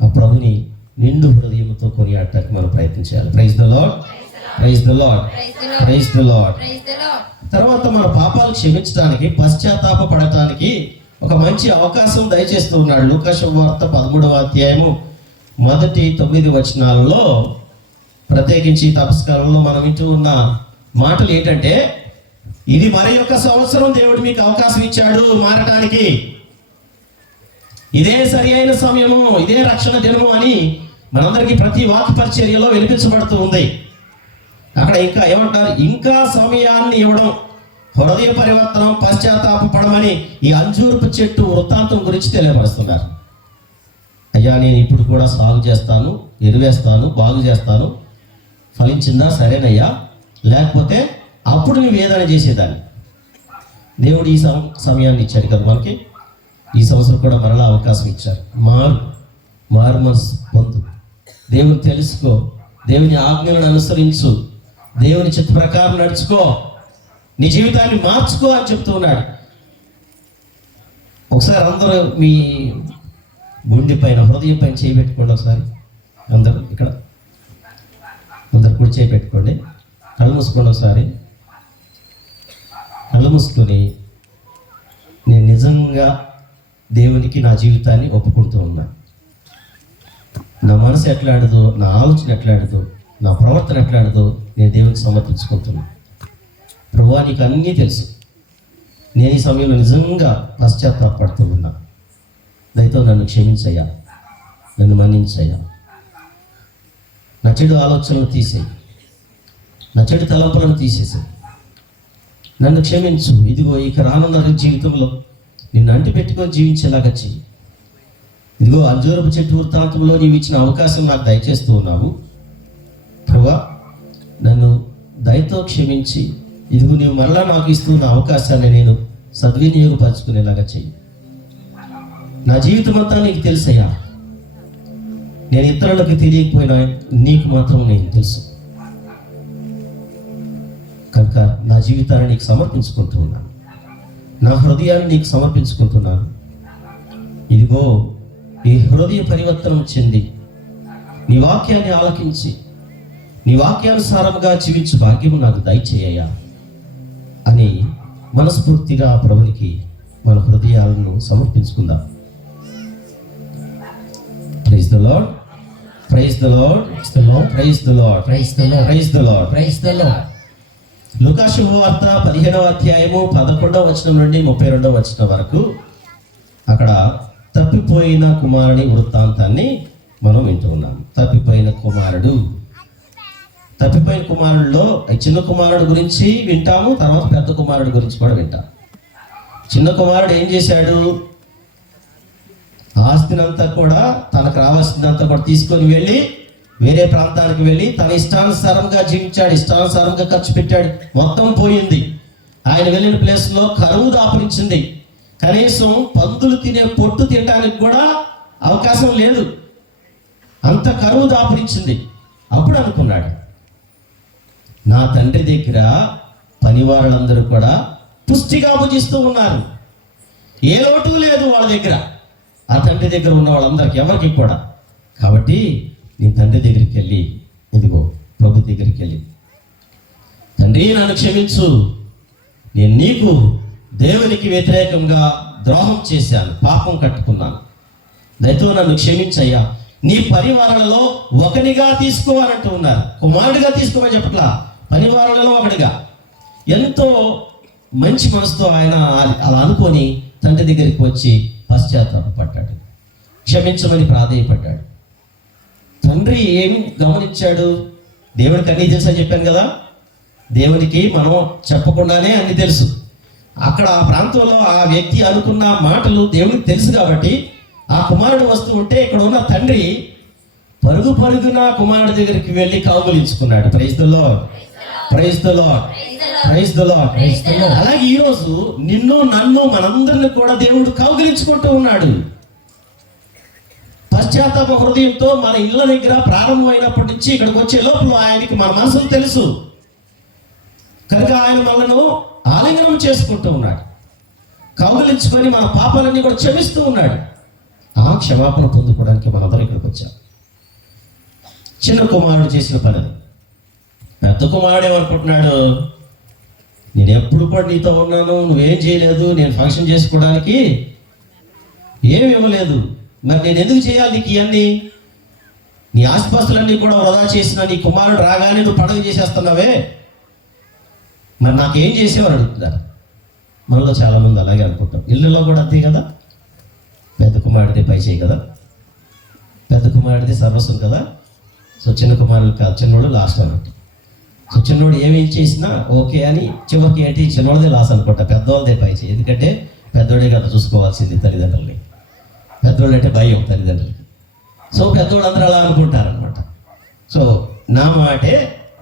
ఆ ప్రభుని నిండు హృదయంతో కొనియాడటానికి మనం ప్రయత్నం చేయాలి. Praise the lord, praise the lord, praise the Lord. తర్వాత మన పాపాలు క్షమించడానికి, పశ్చాత్తాప పడటానికి ఒక మంచి అవకాశం దయచేస్తూ ఉన్నాడు. లూకా శుభవార్త 13వ అధ్యాయము 1-9 వచనాలలో ప్రత్యేకించి తపస్కారంలో మనం వింటూ ఉన్న మాటలు ఏంటంటే, ఇది మరి యొక్క సంవత్సరం దేవుడు మీకు అవకాశం ఇచ్చాడు మారటానికి, ఇదే సరి అయిన సమయము, ఇదే రక్షణ దినము అని మనందరికీ ప్రతి వాక్య పరిచర్యలో వినిపించబడుతూ ఉంది. అక్కడ ఇంకా ఏమంటారు, ఇంకా సమయాన్ని ఇవ్వడం, హృదయ పరివర్తనం, పశ్చాత్తాపడమని ఈ అంజూరపు చెట్టు వృత్తాంతం గురించి తెలియపరుస్తున్నారు. అయ్యా నేను ఇప్పుడు కూడా సాగు చేస్తాను, ఎరువేస్తాను, బాగు చేస్తాను, ఫలించిందా సరేనయ్యా, లేకపోతే అప్పుడు నువ్వు ఏదైనా చేసేదాన్ని. దేవుడు ఈ సమయాన్ని ఇచ్చాడు కదా మనకి. ఈ సంవత్సరం కూడా మరలా అవకాశం ఇచ్చారు. మారు మనసు పొందు, దేవుని తెలుసుకో, దేవుని ఆజ్ఞలను అనుసరించు, దేవుని చిత్త ప్రకారం నడుచుకో, నీ జీవితాన్ని మార్చుకో అని చెప్తూ ఉన్నాడు. ఒకసారి అందరూ మీ గుండె పైన, హృదయం పైన చేయి పెట్టుకోండి. ఒకసారి అందరూ ఇక్కడ అందరు కుడి చేయి పెట్టుకోండి, కళ్ళు మూసుకోండి. ఒకసారి కళ్ళు మూసుకొని, నేను నిజంగా దేవునికి నా జీవితాన్ని ఒప్పుకుంటూ ఉన్నా. నా మనసు ఎట్లాడదో, నా ఆలోచన ఎట్లాడదో, నా ప్రవర్తన ఎట్లాడదో నేను దేవునికి సమర్పించుకుంటున్నా. ప్రభువా నీకు అన్నీ తెలుసు, నేను ఈ సమయంలో నిజంగా పశ్చాత్తాపడుతూ ఉన్నా. దయతో నన్ను క్షమించయ్యా, నన్ను మన్నించయ్యా. నా చెడు ఆలోచనలు తీసేయి, నా చెడు తలంపులను తీసేసాయి, నన్ను క్షమించు. ఇదిగో ఇక రానున్న జీవితంలో నిన్ను అంటి పెట్టుకొని జీవించేలాగా చెయ్యి. ఇదిగో అంజూరపు చెట్టు వృత్తాంతంలో నీవు ఇచ్చిన అవకాశం నాకు దయచేస్తూ ఉన్నావు. ప్రభువా నన్ను దయతో క్షమించి, ఇదిగో నీవు మరలా నాకు ఇస్తున్న అవకాశాన్ని నేను సద్వినియోగపరచుకునేలాగా చెయ్యి. నా జీవితం అంతా నీకు తెలుసయ్యా, నేను ఇతరులకు తెలియకపోయినా నీకు మాత్రం నేను తెలుసు. కనుక నా జీవితాన్ని నీకు సమర్పించుకుంటూ ఉన్నాను, నా హృదయాన్ని నీకు సమర్పించుకుంటున్నాను. ఇదిగో ఈ హృదయ పరివర్తనం చెంది నీ వాక్యాన్ని ఆలకించి నీ వాక్యానుసారంగా జీవించు భాగ్యము నాకు దయచేయ్యా అని మనస్ఫూర్తిగా ప్రభునికి మన హృదయాలను సమర్పించుకుందాం. Praise the lord, praise the lord, praise the lord, praise the lord, praise the lord, praise the lord. లూకా శుభవార్త 15వ అధ్యాయము 11వ వచనం నుండి 32వ వచనం వరకు అక్కడ తప్పిపోయిన కుమారుని వృత్తాంతాన్ని మనం వింటూ ఉన్నాం. తప్పిపోయిన కుమారుడిలో చిన్న కుమారుడు గురించి వింటాము, తర్వాత పెద్ద కుమారుడు గురించి కూడా వింటాం. చిన్న కుమారుడు ఏం చేశాడు? ఆస్తినంతా కూడా, తనకు రావాల్సిందంతా కూడా తీసుకొని వెళ్ళి వేరే ప్రాంతానికి వెళ్ళి తన ఇష్టానుసారంగా జీవించాడు, ఇష్టానుసారంగా ఖర్చు పెట్టాడు. మొత్తం పోయింది. ఆయన వెళ్ళిన ప్లేస్లో కరువు దాపురించింది. కనీసం పందులు తినే పొట్టు తినడానికి కూడా అవకాశం లేదు. అంత కరువు దాపురించింది. అప్పుడు అనుకున్నాడు, నా తండ్రి దగ్గర పనివారులందరూ కూడా పుష్టిగా భుజిస్తూ ఉన్నారు, ఏ లోటు లేదు వాళ్ళ దగ్గర, ఆ తండ్రి దగ్గర ఉన్న వాళ్ళందరికీ, ఎవరికి కూడా. కాబట్టి నేను తండ్రి దగ్గరికి వెళ్ళి, ఇదిగో ప్రభు దగ్గరికి వెళ్ళి, తండ్రి నన్ను క్షమించు, నేను నీకు దేవునికి వ్యతిరేకంగా ద్రోహం చేశాను, పాపం కట్టుకున్నాను, దయతో నన్ను క్షమించయ్యా, నీ పరివారాలలో ఒకనిగా తీసుకోవాలంటూ ఉన్నారు. కుమారుడిగా తీసుకోమని చెప్పట్లా, పరివారాలలో ఒకటిగా. ఎంతో మంచి మనసుతో ఆయన అలా అనుకొని తండ్రి దగ్గరికి వచ్చి పశ్చాత్తాపడ్డాడు, క్షమించమని ప్రాధేయపడ్డాడు. తండ్రి ఏం గమనించాడు? దేవుడికి అన్నీ తెలుసు అని చెప్పాను కదా. దేవునికి మనం చెప్పకుండానే అన్ని తెలుసు. అక్కడ ఆ ప్రాంతంలో ఆ వ్యక్తి అనుకున్న మాటలు దేవుడికి తెలుసు కాబట్టి ఆ కుమారుడు వస్తూ ఉంటే ఇక్కడ ఉన్న తండ్రి పరుగున కుమారుడి దగ్గరికి వెళ్ళి కౌగిలించుకున్నాడు. Praise the lord, praise the lord, praise the lord, praise the lord. అలాగే ఈరోజు నిన్ను నన్ను మనందరిని కూడా దేవుడు కౌగిలించుకుంటూ ఉన్నాడు. పశ్చాత్తాప హృదయంతో మన ఇళ్ళ దగ్గర ప్రారంభమైనప్పటి నుంచి ఇక్కడికి వచ్చే లోపల ఆయనకి మన మనసులు తెలుసు కనుక ఆయన మనను ఆలింగనం చేసుకుంటూ ఉన్నాడు, కౌగిలించుకొని మన పాపాలన్నీ కూడా క్షమిస్తూ ఉన్నాడు. ఆ క్షమాపణ పొందుకోవడానికి మనందరం ఇక్కడికి వచ్చాం. చిన్న కుమారుడు చేసిన పని. పెద్ద కుమారుడు ఏమనుకుంటున్నాడు? నేను ఎప్పుడు కూడా నీతో ఉన్నాను, నువ్వేం చేయలేదు, నేను ఫంక్షన్ చేసుకోవడానికి ఏమి ఇవ్వలేదు, మరి నేను ఎందుకు చేయాలి నీకు ఇవన్నీ? నీ ఆస్తిపాస్తులన్నీ కూడా వృధా చేసిన నీ కుమారుడు రాగానే నువ్వు పండుగ చేసేస్తున్నావే, మరి నాకేం చేసేవారు అడుగుతున్నారు. మనలో చాలామంది అలాగే అనుకుంటాం. ఇల్లులో కూడా అంతే కదా. పెద్ద కుమారుడిది పై చేయి కదా, పెద్ద కుమారుడిది సర్వస్వం కదా. సో చిన్న కుమారుడు కాదు, చిన్నోడు లాస్ట్ అన్నట్టు. సో చిన్నోడు ఏమి చేసినా ఓకే అని చివరికి ఏంటి, చిన్నోడిదే లాస్ అనుకుంటా, పెద్దవాళ్ళదే పై చేయి. ఎందుకంటే పెద్దోడే కదా చూసుకోవాల్సింది తల్లిదండ్రుల్ని. పెద్దోళ్ళు అంటే భయం తల్లిదండ్రులకి. సో పెద్దోళ్ళు అందరూ అలా అనుకుంటారనమాట. సో నా మాటే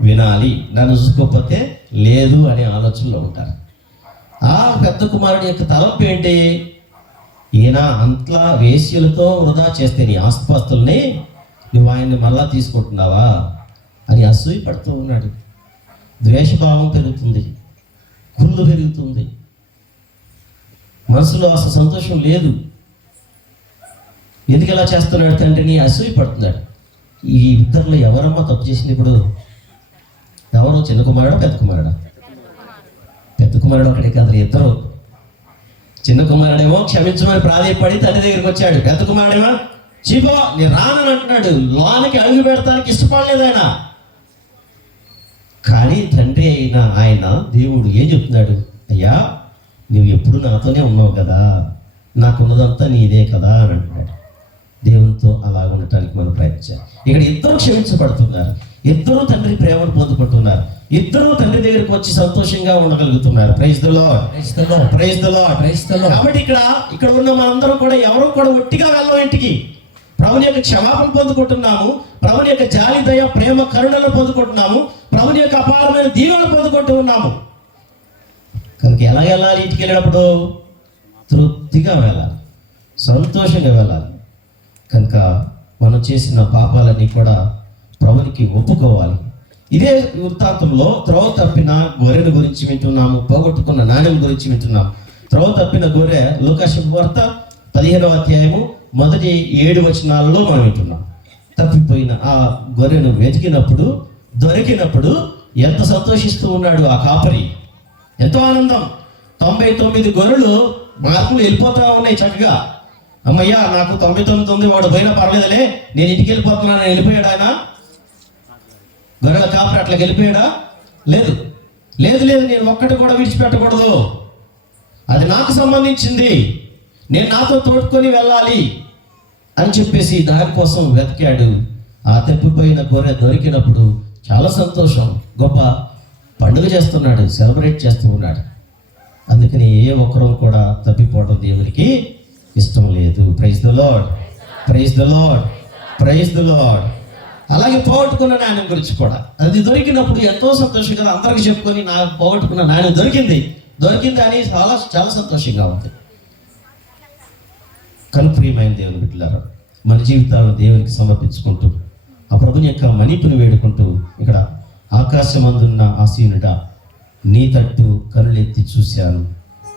వినాలి, నన్ను చూసుకోకపోతే లేదు అనే ఆలోచనలో ఉంటారు. ఆ పెద్ద కుమారుడి యొక్క తలంపు ఏంటి? ఈయన అంతలా వేశ్యలతో వృధా చేస్తే నీ ఆస్తిపాస్తుల్ని నువ్వు ఆయన్ని మళ్ళా తీసుకుంటున్నావా అని అసూయ పడుతూ ఉన్నాడు. ద్వేషభావం పెరుగుతుంది, కుళ్ళు పెరుగుతుంది, మనసులో అసలు సంతోషం లేదు. ఎందుకు ఇలా చేస్తున్నాడు తండ్రిని అసూయ పడుతున్నాడు. ఈ ఇద్దరిలో ఎవరమ్మా తప్పు చేసింది? ఇప్పుడు ఎవరు? చిన్న కుమారుడా పెద్ద కుమారుడా? పెద్ద కుమారుడు ఒకటే కాదు, ఇద్దరు. చిన్న కుమారుడేమో క్షమించమని ప్రాధేయపడి తండ్రి దగ్గరికి వచ్చాడు. పెద్ద కుమారుడేమో చీపో నేను రానని అంటున్నాడు. లోనికి అడుగు పెడతానికి ఇష్టపడలేదు ఆయన. కానీ తండ్రి అయిన ఆయన దేవుడు ఏం చెప్తున్నాడు? అయ్యా నువ్వు ఎప్పుడు నాతోనే ఉన్నావు కదా, నాకున్నదంతా నీదే కదా అని అంటున్నాడు. దేవునితో అలా ఉండటానికి మనం ప్రయత్నించాలి. ఇక్కడ ఇద్దరు క్షమించబడుతున్నారు, ఇద్దరు తండ్రి ప్రేమను పొందుకుంటున్నారు, ఇద్దరు తండ్రి దగ్గరికి వచ్చి సంతోషంగా ఉండగలుగుతున్నారు. Praise the lord, praise the lord, praise the lord, praise the lord. కాబట్టి ఇక్కడ ఉన్న మనందరం కూడా ఎవరు కూడా ఒట్టిగా వెళ్ళం ఇంటికి. ప్రభుని యొక్క క్షమాపణ పొందుకుంటున్నాము, ప్రభుని యొక్క జాలి దయ ప్రేమ కరుణను పొందుకుంటున్నాము, ప్రభుని యొక్క అపారమైన దీవెనలు పొందుకుంటూ ఉన్నాము. కనుక ఎలా వెళ్ళాలి? ఇంటికి వెళ్ళినప్పుడు తృప్తిగా వెళ్ళాలి, సంతోషంగా వెళ్ళాలి. కనుక మనం చేసిన పాపాలన్నీ కూడా ప్రభునికి ఒప్పుకోవాలి. ఇదే వృత్తాంతంలో త్రోవ తప్పిన గొర్రెల గురించి వింటున్నాము, పోగొట్టుకున్న నాణ్యం గురించి వింటున్నాము. త్రోవ తప్పిన గొర్రె లూకా శుభవార్త 15వ అధ్యాయము మొదటి 7 వచనాలలో మనం వింటున్నాం. తప్పిపోయిన ఆ గొర్రెను వెతికినప్పుడు దొరికినప్పుడు ఎంత సంతోషిస్తూ ఉన్నాడు ఆ కాపరి, ఎంతో ఆనందం. 99 గొర్రెలు మార్పులు వెళ్ళిపోతా ఉన్నాయి చక్కగా. అమ్మయ్యా నాకు 99 ఉంది, వాడు పోయినా పర్లేదులే, నేను ఇంటికి వెళ్ళిపోతున్నాను, నేను వెళ్ళిపోయాడు ఆయన గొర్రెల కాపరి అట్లా వెళ్ళిపోయాడా? లేదు లేదు లేదు, నేను ఒక్కటి కూడా విడిచిపెట్టకూడదు, అది నాకు సంబంధించింది, నేను నాతో తోడుకొని వెళ్ళాలి అని చెప్పేసి దానికోసం వెతికాడు. ఆ తప్పిపోయిన గొర్రె దొరికినప్పుడు చాలా సంతోషం, గొప్ప పండుగ చేస్తున్నాడు, సెలబ్రేట్ చేస్తూ ఉన్నాడు. అందుకని ఏ ఒక్కరూ కూడా తప్పిపోవడం దేవునికి ఇష్టం లేదు. Praise the lord, praise the lord, praise the lord. అలాగే పోగొట్టుకున్న నాణ్యం గురించి కూడా, అది దొరికినప్పుడు ఎంతో సంతోషంగా అందరికి చెప్పుకొని నా పోగొట్టుకున్న నాణ్యం దొరికింది అని చాలా చాలా సంతోషంగా ఉంది. కను ప్రియమైన దేవుని బిడ్డలారా, మన జీవితాలను దేవునికి సమర్పించుకుంటూ ఆ ప్రభుని యొక్క మణిపుని వేడుకుంటూ, ఇక్కడ ఆకాశమందున్న ఆసీనుడా నీ తట్టు కనులెత్తి చూశాను,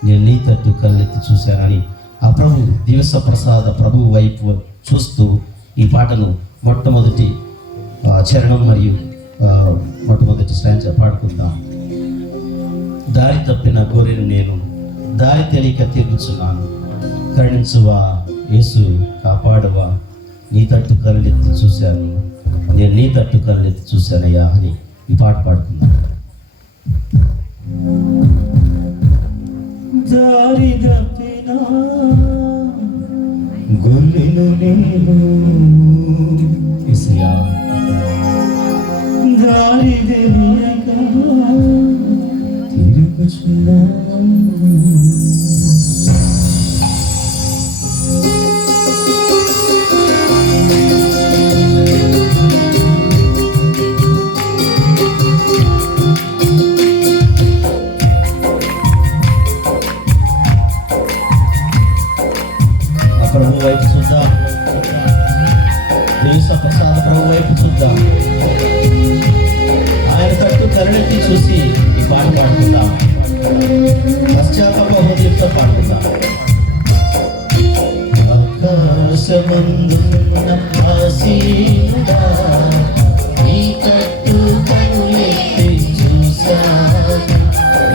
నేను నీ తట్టు కనులెత్తి చూశానని ఆ ప్రభు దివస ప్రసాద ప్రభు వైపు చూస్తూ ఈ పాటను మొట్టమొదటి చరణం మరియు మొట్టమొదటి స్టాంజ పాడుకుందాం. దారి తప్పిన గొర్రెను నేను దారి తెలియక తిరుగుచున్నాను, కరుణించువా యేసు, కాపాడువా, నీ తట్టు కరులెత్తి చూశాను, నేను నీ తట్టు కరులెత్తి చూశానయ్యా అని ఈ పాట పాడుకుందాం. దారి తప్పిన గొర్రెను నేను యేసయ్యా, దారి తెలియక తిరుగుచున్నాను. ప్రభు వైపు చూద్దాం, దేశ ప్రసాద ప్రభు వైపు చూద్దాం, ఆయన తట్టు కరుణెత్తి చూసి ఈ పాట పాడుకుందాం, పశ్చాత్తాప హృదయంతో పాడుకుందాం. ఆకాశమందున్న ఆసీనుడా నీ తట్టు కరుణెత్తి చూశాను,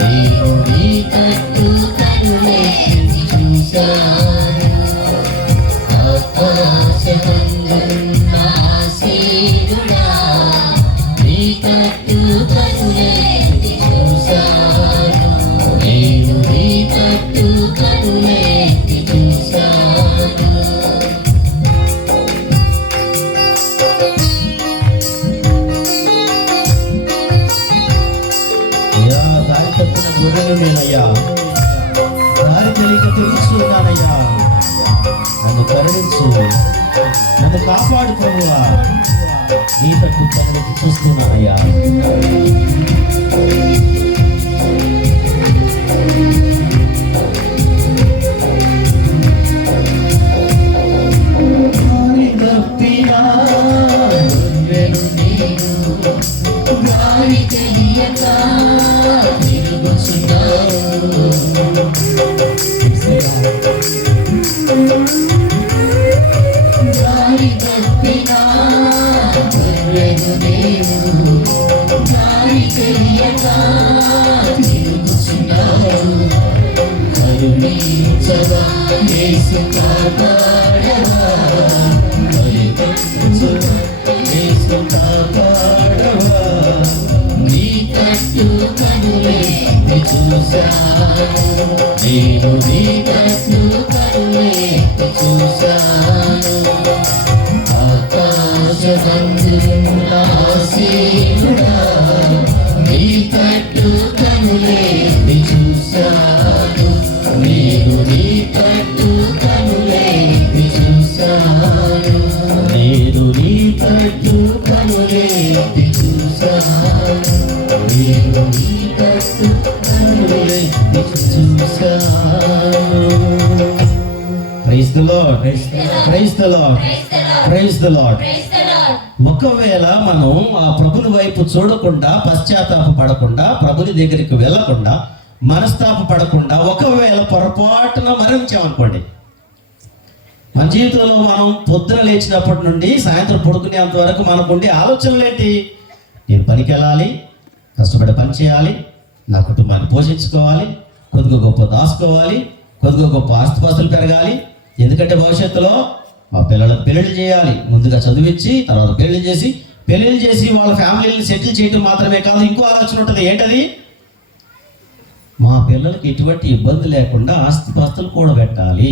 నేను నీ తట్టు కరుణెత్తి చూశాను. ఆకాశమందున్న ఆసీనుడా నీ తట్టు కరుణెత్తి చూశాను, నేను నీ తట్టు కరుణెత్తి చూశాను. అయ్యా, దారి తప్పిన గొర్రెను నేనయ్యా, దారి తెలియక తిరుగుతున్నానయ్యా, నన్ను కరుణించు, నన్ను కాపాడు ప్రభువా, నీ తట్టు కరుణెత్తి చూస్తున్నానయ్యా. దారి తప్పిన గొర్రెను నేను దారి తెలియక తిరుగుచున్నాను. దారి తప్పిన గొర్రెను నేను దారి తెలియక తిరుగుచున్నాను. కరుణించవా యేసు, కాపాడవా, కరుణించవా యేసు, కాపాడవా, నీ తట్టు కనులెత్తి చూశాను, నేను నీ తట్టు కనులెత్తి చూశాను. ఆకాశమందున్న ఆసీనుడా నీ తట్టు కనులెత్తి చూశాను, నేను నీ తట్టు కనులెత్తి చూశాను, నేను నీ తట్టు కనులెత్తి చూశాను, నేను నీ తట్టు కనులెత్తి చూశాను. Praise the lord, praise the lord, praise the Lord. ఒకవేళ మనం ఆ ప్రభుని వైపు చూడకుండా, పశ్చాత్తాప పడకుండా, ప్రభుని దగ్గరికి వెళ్ళకుండా, మనస్తాప పడకుండా ఒకవేళ పొరపాటున మరణించామనుకోండి, మన జీవితంలో మనం పొద్దున లేచినప్పటి నుండి సాయంత్రం పడుకునేంత వరకు మనకుండే ఆలోచనలు ఏంటి? నేను పనికి వెళ్ళాలి, కష్టపడి పని చేయాలి, నా కుటుంబాన్ని పోషించుకోవాలి, కొద్దిగా గొప్ప దాచుకోవాలి, కొద్దిగా గొప్ప ఆస్తిపాస్తులు పెరగాలి, ఎందుకంటే భవిష్యత్తులో మా పిల్లలకు పెళ్ళిళ్ళు చేయాలి, ముందుగా చదివించి తర్వాత పెళ్ళిళ్ళు చేసి వాళ్ళ ఫ్యామిలీని సెటిల్ చేయడం మాత్రమే కాదు, ఇంకో ఆలోచన ఉంటుంది. ఏంటది? మా పిల్లలకి ఎటువంటి ఇబ్బంది లేకుండా ఆస్తిపాస్తులు కూడా పెట్టాలి,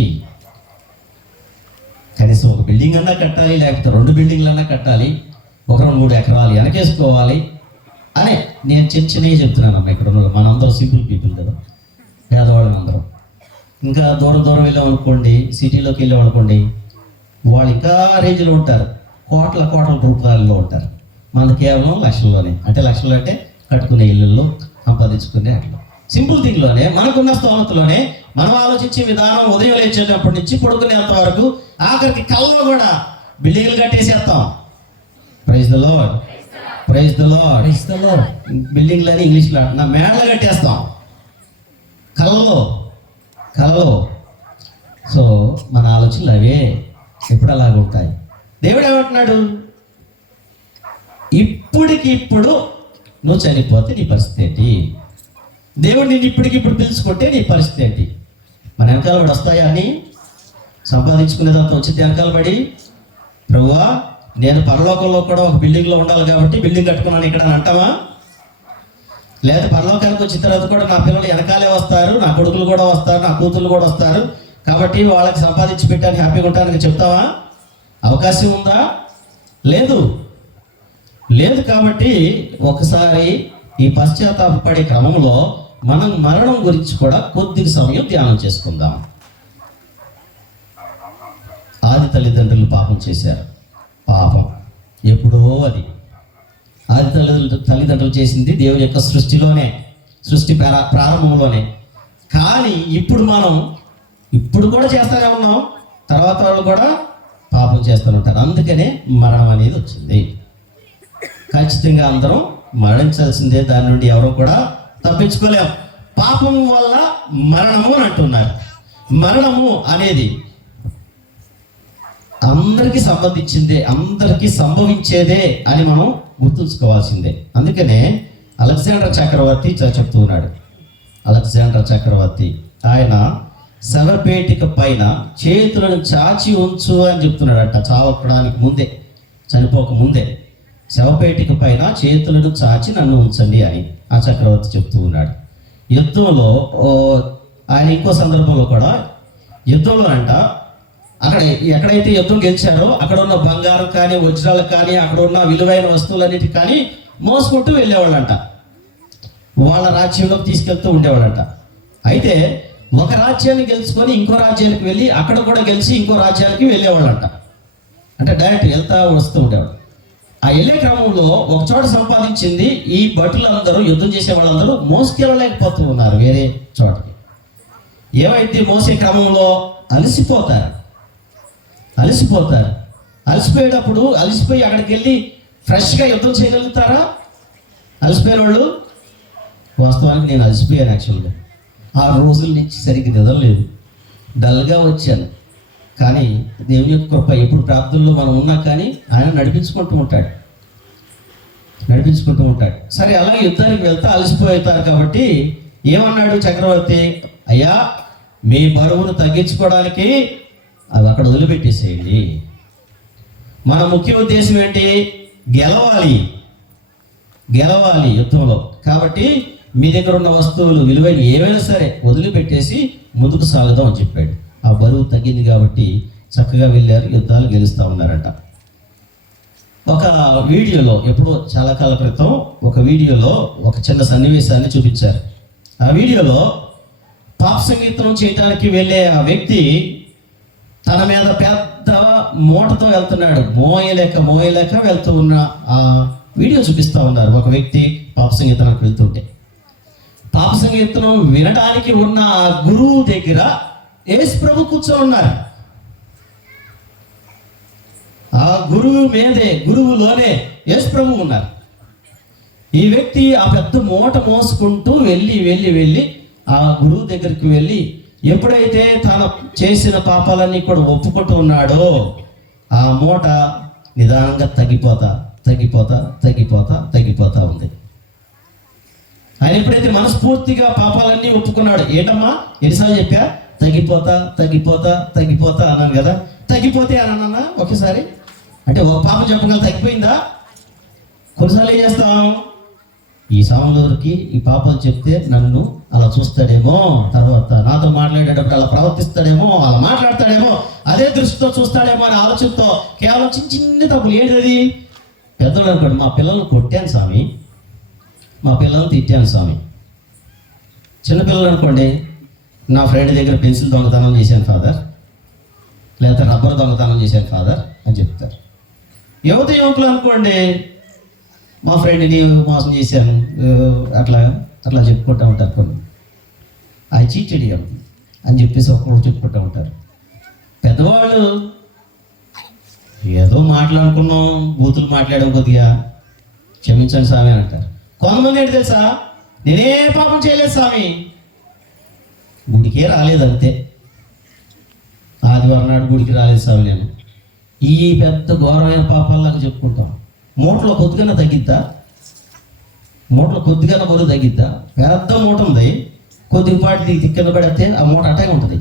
కనీసం ఒక బిల్డింగ్ అన్నా కట్టాలి, లేకపోతే 2 బిల్డింగ్లు అన్నా కట్టాలి, ఒక 2-3 ఎకరాలు వెనకేసుకోవాలి అని నేను చిన్నవి చెప్తున్నాను అమ్మ. ఇక్కడ ఉన్న మనందరం సింపుల్ పీపుల్ కదా, పేదవాళ్ళని అందరం. ఇంకా దూరం వెళ్ళామనుకోండి, సిటీలోకి వెళ్ళామనుకోండి, వాళ్ళు ఇంకా రేంజ్లో ఉంటారు, కోట్ల రూపాయల్లో ఉంటారు. మనది కేవలం లక్షల్లోనే, అంటే లక్షలు అంటే కట్టుకునే ఇళ్ళల్లో, సంపాదించుకునే అట్లా సింపుల్ థింగ్లోనే, మనకున్న స్తోమతలోనే మనం ఆలోచించే విధానం ఉదయం లేచేటప్పటి నుంచి పడుకునేంత వరకు, ఆఖరికి కళ్ళలో కూడా బిల్డింగ్లు కట్టేసేస్తాం. Praise the lord, praise the lord, praise the lord. బిల్డింగ్లు అని ఇంగ్లీష్లో అంటున్నా, మేడలు కట్టేస్తాం కళ్ళలో. సో మన ఆలోచనలు అవే ఎప్పుడు అలాగే ఉంటాయి. దేవుడు ఏమంటున్నాడు? ఇప్పటికిప్పుడు నువ్వు చనిపోతే నీ పరిస్థితి ఏంటి? దేవుడు నిన్ను ఇప్పటికిప్పుడు పిలుచుకుంటే నీ పరిస్థితి ఏంటి? మన వెనకాల పడి వస్తాయా అని సంపాదించుకునేదంతా వచ్చింది వెనకాల పడి, ప్రభువా నేను పరలోకంలో కూడా ఒక బిల్డింగ్లో ఉండాలి కాబట్టి బిల్డింగ్ కట్టుకున్నాను ఇక్కడ అని అంటావా? లేదా పరలోకానికి వచ్చిన తర్వాత కూడా నా పిల్లలు వెనకాలే వస్తారు, నా కొడుకులు కూడా వస్తారు, నా కూతుర్లు కూడా వస్తారు కాబట్టి వాళ్ళకి సంపాదించి పెట్టాను, హ్యాపీగా ఉంటానికి చెప్తావా? అవకాశం ఉందా? లేదు. కాబట్టి ఒకసారి ఈ పశ్చాత్తాపడే క్రమంలో మనం మరణం గురించి కూడా కొద్ది సమయం ధ్యానం చేసుకుందాం. ఆది తల్లిదండ్రులు పాపం చేశారు. పాపం ఎప్పుడో అది ఆది తల్లిదండ్రులు చేసింది దేవుని యొక్క సృష్టి ప్రారంభంలోనే. కానీ ఇప్పుడు కూడా చేస్తూనే ఉన్నాం, తర్వాత వాళ్ళు కూడా పాపం చేస్తూనే ఉంటారు. అందుకనే మరణం అనేది వచ్చింది. ఖచ్చితంగా అందరం మరణించాల్సిందే, దాని నుండి ఎవరు కూడా తప్పించుకోలేము. పాపం వల్ల మరణము అని అంటున్నారు. మరణము అనేది అందరికీ సంబంధించిందే, అందరికీ సంభవించేదే అని మనం గుర్తుంచుకోవాల్సిందే. అందుకనే అలెగ్జాండర్ చక్రవర్తి చెప్తూ ఉన్నాడు. అలెగ్జాండర్ చక్రవర్తి ఆయన శవపేటిక పైన చేతులను చాచి ఉంచు అని చెప్తున్నాడట. చావడానికి ముందే, చనిపోక ముందే శవపేటిక పైన చేతులను చాచి నన్ను ఉంచండి అని ఆ చక్రవర్తి చెప్తూ ఉన్నాడు. యుద్ధంలో ఆయన ఇంకో సందర్భంలో కూడా యుద్ధంలోనంట అక్కడ ఎక్కడైతే యుద్ధం గెలిచారో అక్కడ ఉన్న బంగారం కానీ వజ్రాలు కానీ అక్కడ ఉన్న విలువైన వస్తువులన్నిటి కానీ మోసుకుంటూ వెళ్ళేవాళ్ళంట, వాళ్ళ రాజ్యంలోకి తీసుకెళ్తూ ఉండేవాళ్ళంట. అయితే ఒక రాజ్యాన్ని గెలుచుకొని ఇంకో రాజ్యానికి వెళ్ళి అక్కడ కూడా గెలిచి ఇంకో రాజ్యానికి వెళ్ళేవాళ్ళంట. అంటే డైరెక్ట్ వెళ్తా వస్తూ ఉండేవాడు. ఆ వెళ్ళే క్రమంలో ఒక చోట సంపాదించింది ఈ భటులందరూ, యుద్ధం చేసే వాళ్ళందరూ మోసుకెళ్ళలేకపోతూ ఉన్నారు వేరే చోటకి. ఏమైతే మోసే క్రమంలో అలసిపోయేటప్పుడు అలసిపోయి అక్కడికి వెళ్ళి ఫ్రెష్గా యుద్ధం చేయగలుగుతారా? అలసిపోయిన వాళ్ళు, వాస్తవానికి నేను అలసిపోయాను. యాక్చువల్గా 6 రోజుల నుంచి సరిగ్గా నిద్రలేదు, డల్గా వచ్చాను. కానీ దేవుని యొక్క కృప, ఎప్పుడు ప్రార్థనలో మనం ఉన్నా కానీ ఆయన నడిపించుకుంటూ ఉంటాడు. సరే అలా యుద్ధానికి వెళ్తా అలసిపోతారు కాబట్టి ఏమన్నాడు చక్రవర్తి? అయ్యా మీ బరువును తగ్గించుకోవడానికి అవి అక్కడ వదిలిపెట్టేసేయండి. మన ముఖ్య ఉద్దేశం ఏంటి? గెలవాలి యుద్ధంలో. కాబట్టి మీ దగ్గర ఉన్న వస్తువులు విలువైన ఏవైనా సరే వదిలిపెట్టేసి ముందుకు సాగుదాం అని చెప్పాడు. ఆ బరువు తగ్గింది కాబట్టి చక్కగా వెళ్ళారు, యుద్ధాలు గెలుస్తూ ఉన్నారట. ఒక వీడియోలో, ఎప్పుడో చాలా కాలం క్రితం ఒక వీడియోలో ఒక చిన్న సన్నివేశాన్ని చూపించారు. ఆ వీడియోలో పాప్ సంగీతం చేయడానికి వెళ్ళే ఆ వ్యక్తి తన మీద పెద్ద మూటతో వెళ్తున్నాడు. మోయలేక వెళ్తూ ఉన్న ఆ వీడియో చూపిస్తూ ఉన్నారు. ఒక వ్యక్తి పాప సంగీతానికి వెళ్తుంటే, పాప సంగీతం వినడానికి ఉన్న ఆ గురువు దగ్గర యేసు ప్రభు కూర్చొని ఉన్నారు. ఆ గురువులోనే యేసు ప్రభు ఉన్నారు. ఈ వ్యక్తి ఆ పెద్ద మూట మోసుకుంటూ వెళ్ళి ఆ గురువు దగ్గరికి వెళ్ళి ఎప్పుడైతే తన చేసిన పాపాలన్నీ కూడా ఒప్పుకుంటూ ఉన్నాడో ఆ మూట నిదానంగా తగ్గిపోతా ఉంది. ఆయన ఎప్పుడైతే మనస్ఫూర్తిగా పాపాలన్నీ ఒప్పుకున్నాడు, ఏంటమ్మా ఎన్నిసార్లు చెప్పా, తగ్గిపోతా తగ్గిపోతా తగ్గిపోతా అన్నాను కదా, తగ్గిపోతే అన్నా ఒకేసారి అంటే ఒక పాప చెప్పగల తగ్గిపోయిందా? కొన్నిసార్లు ఏం చేస్తాం, ఈ సాములూరికి ఈ పాపలు చెప్తే నన్ను అలా చూస్తాడేమో, తర్వాత నాతో మాట్లాడేటప్పుడు అలా ప్రవర్తిస్తాడేమో, అలా మాట్లాడతాడేమో, అదే దృష్టితో చూస్తాడేమో అనే ఆలోచనతో కేవలం చిన్న చిన్న తప్పులు. ఏంటది? పెద్దలు అనుకోండి, మా పిల్లల్ని కొట్టాను స్వామి, మా పిల్లల్ని తిట్టాను స్వామి. చిన్నపిల్లలు అనుకోండి, నా ఫ్రెండ్ దగ్గర పెన్సిల్ దొంగతనం చేశాను ఫాదర్, లేకపోతే రబ్బర్ దొంగతనం చేశాను ఫాదర్ అని చెప్తారు. యువకులు అనుకోండి, మా ఫ్రెండ్ని మోసం చేశాను, అట్లా అట్లా చెప్పుకుంటూ ఉంటారు. కొన్ని ఐ చీటెడ్ హిమ్ అని చెప్పేసి ఒక్కొక్కరు చెప్పుకుంటూ ఉంటారు. పెద్దవాళ్ళు ఏదో మాట్లాడుకున్నాం, బూతులు మాట్లాడడం, కొద్దిగా క్షమించండి స్వామి అని అంటారు. కొంతమంది ఏంటి తెలుసా, నేనే పాపం చేయలేదు స్వామి, గుడికే రాలేదు అంతే, ఆదివారం నాడు గుడికి రాలేదు స్వామి నేను. ఈ పెద్ద ఘోరమైన పాపాల్లాగా చెప్పుకుంటాం. మూటలో కొద్దిగా తగ్గిద్దా? మూటలో కొద్దిగా బరువు తగ్గిద్దా? పెద్ద మూట ఉంది, కొద్దిపాటి కింద పడితే ఆ మూట అట్టే ఉంటుంది.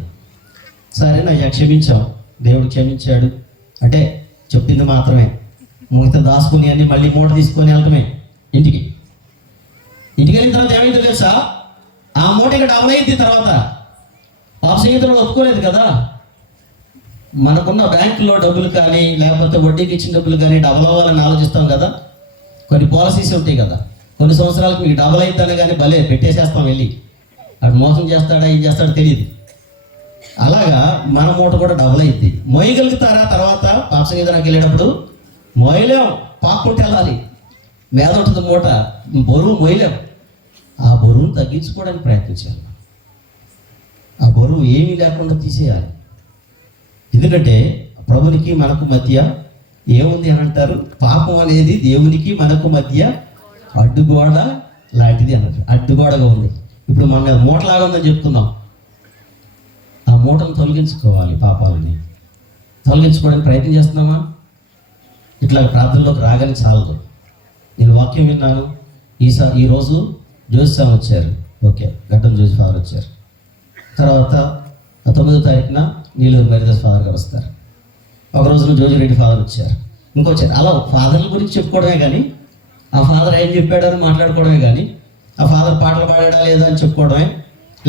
సరే అయ్యా క్షమించాం, దేవుడు క్షమించాడు అంటే చెప్పింది మాత్రమే, మిగతా దాచుకుని అన్ని మళ్ళీ మూట తీసుకొని వెళ్ళటమే ఇంటికి. ఇంటికి వెళ్ళిన తర్వాత ఏమైందో తెలుసా, ఆ మూట ఇక్కడ డబల్ అయింది. తర్వాత పాప స్నేహితులు ఒప్పుకోలేదు కదా, మనకున్న బ్యాంకులో డబ్బులు కానీ లేకపోతే వడ్డీకి ఇచ్చిన డబ్బులు కానీ డబల్ అవ్వాలని ఆలోచిస్తాం కదా. కొన్ని పాలసీస్ ఉంటాయి కదా, కొన్ని సంవత్సరాలకు మీకు డబల్ అవుతానే కానీ భలే పెట్టేసేస్తాం వెళ్ళి, అటు మోసం చేస్తాడా ఏం చేస్తాడో తెలియదు. అలాగా మన మూట కూడా డబల్ అయింది. మోయగలుగుతారా? తర్వాత పాప సంగీతానికి వెళ్ళేటప్పుడు మోయలేం, పాక్కుంటే వెళ్ళాలి, మీద ఉంటుంది మూట, బరువు మోయలేం. ఆ బరువును తగ్గించుకోవడానికి ప్రయత్నించాలి, ఆ బరువు ఏమీ లేకుండా తీసేయాలి. ఎందుకంటే ప్రభునికి మనకు మధ్య ఏముంది అని అంటారు, పాపం అనేది దేవునికి మనకు మధ్య అడ్డుగోడ లాంటిది అన్నట్టు, అడ్డుగోడగా ఉంది. ఇప్పుడు మన మీద మూటలాగా ఉందని చెప్తున్నాం, ఆ మూటను తొలగించుకోవాలి, పాపాలని తొలగించుకోవడానికి ప్రయత్నం చేస్తున్నామా? ఇట్లా ప్రార్థనలోకి రాగానే చాలదు. నేను వాక్యం విన్నాను, ఈరోజు జోసిసాం వచ్చారు, ఓకే, గడ్డం జోసి ఫాదర్ వచ్చారు. తర్వాత 9వ తారీఖున నీలూరు మరిదాస్ ఫాదర్ గారు వస్తారు. ఒక రోజున జోజిరెడ్డి ఫాదర్ వచ్చారు, ఇంకొచ్చారు. అలా ఫాదర్ల గురించి చెప్పుకోవడమే కానీ, ఆ ఫాదర్ ఏం చెప్పాడు అని మాట్లాడుకోవడమే కానీ, ఆ ఫాదర్ పాటలు పాడాడా లేదా అని చెప్పుకోవడమే,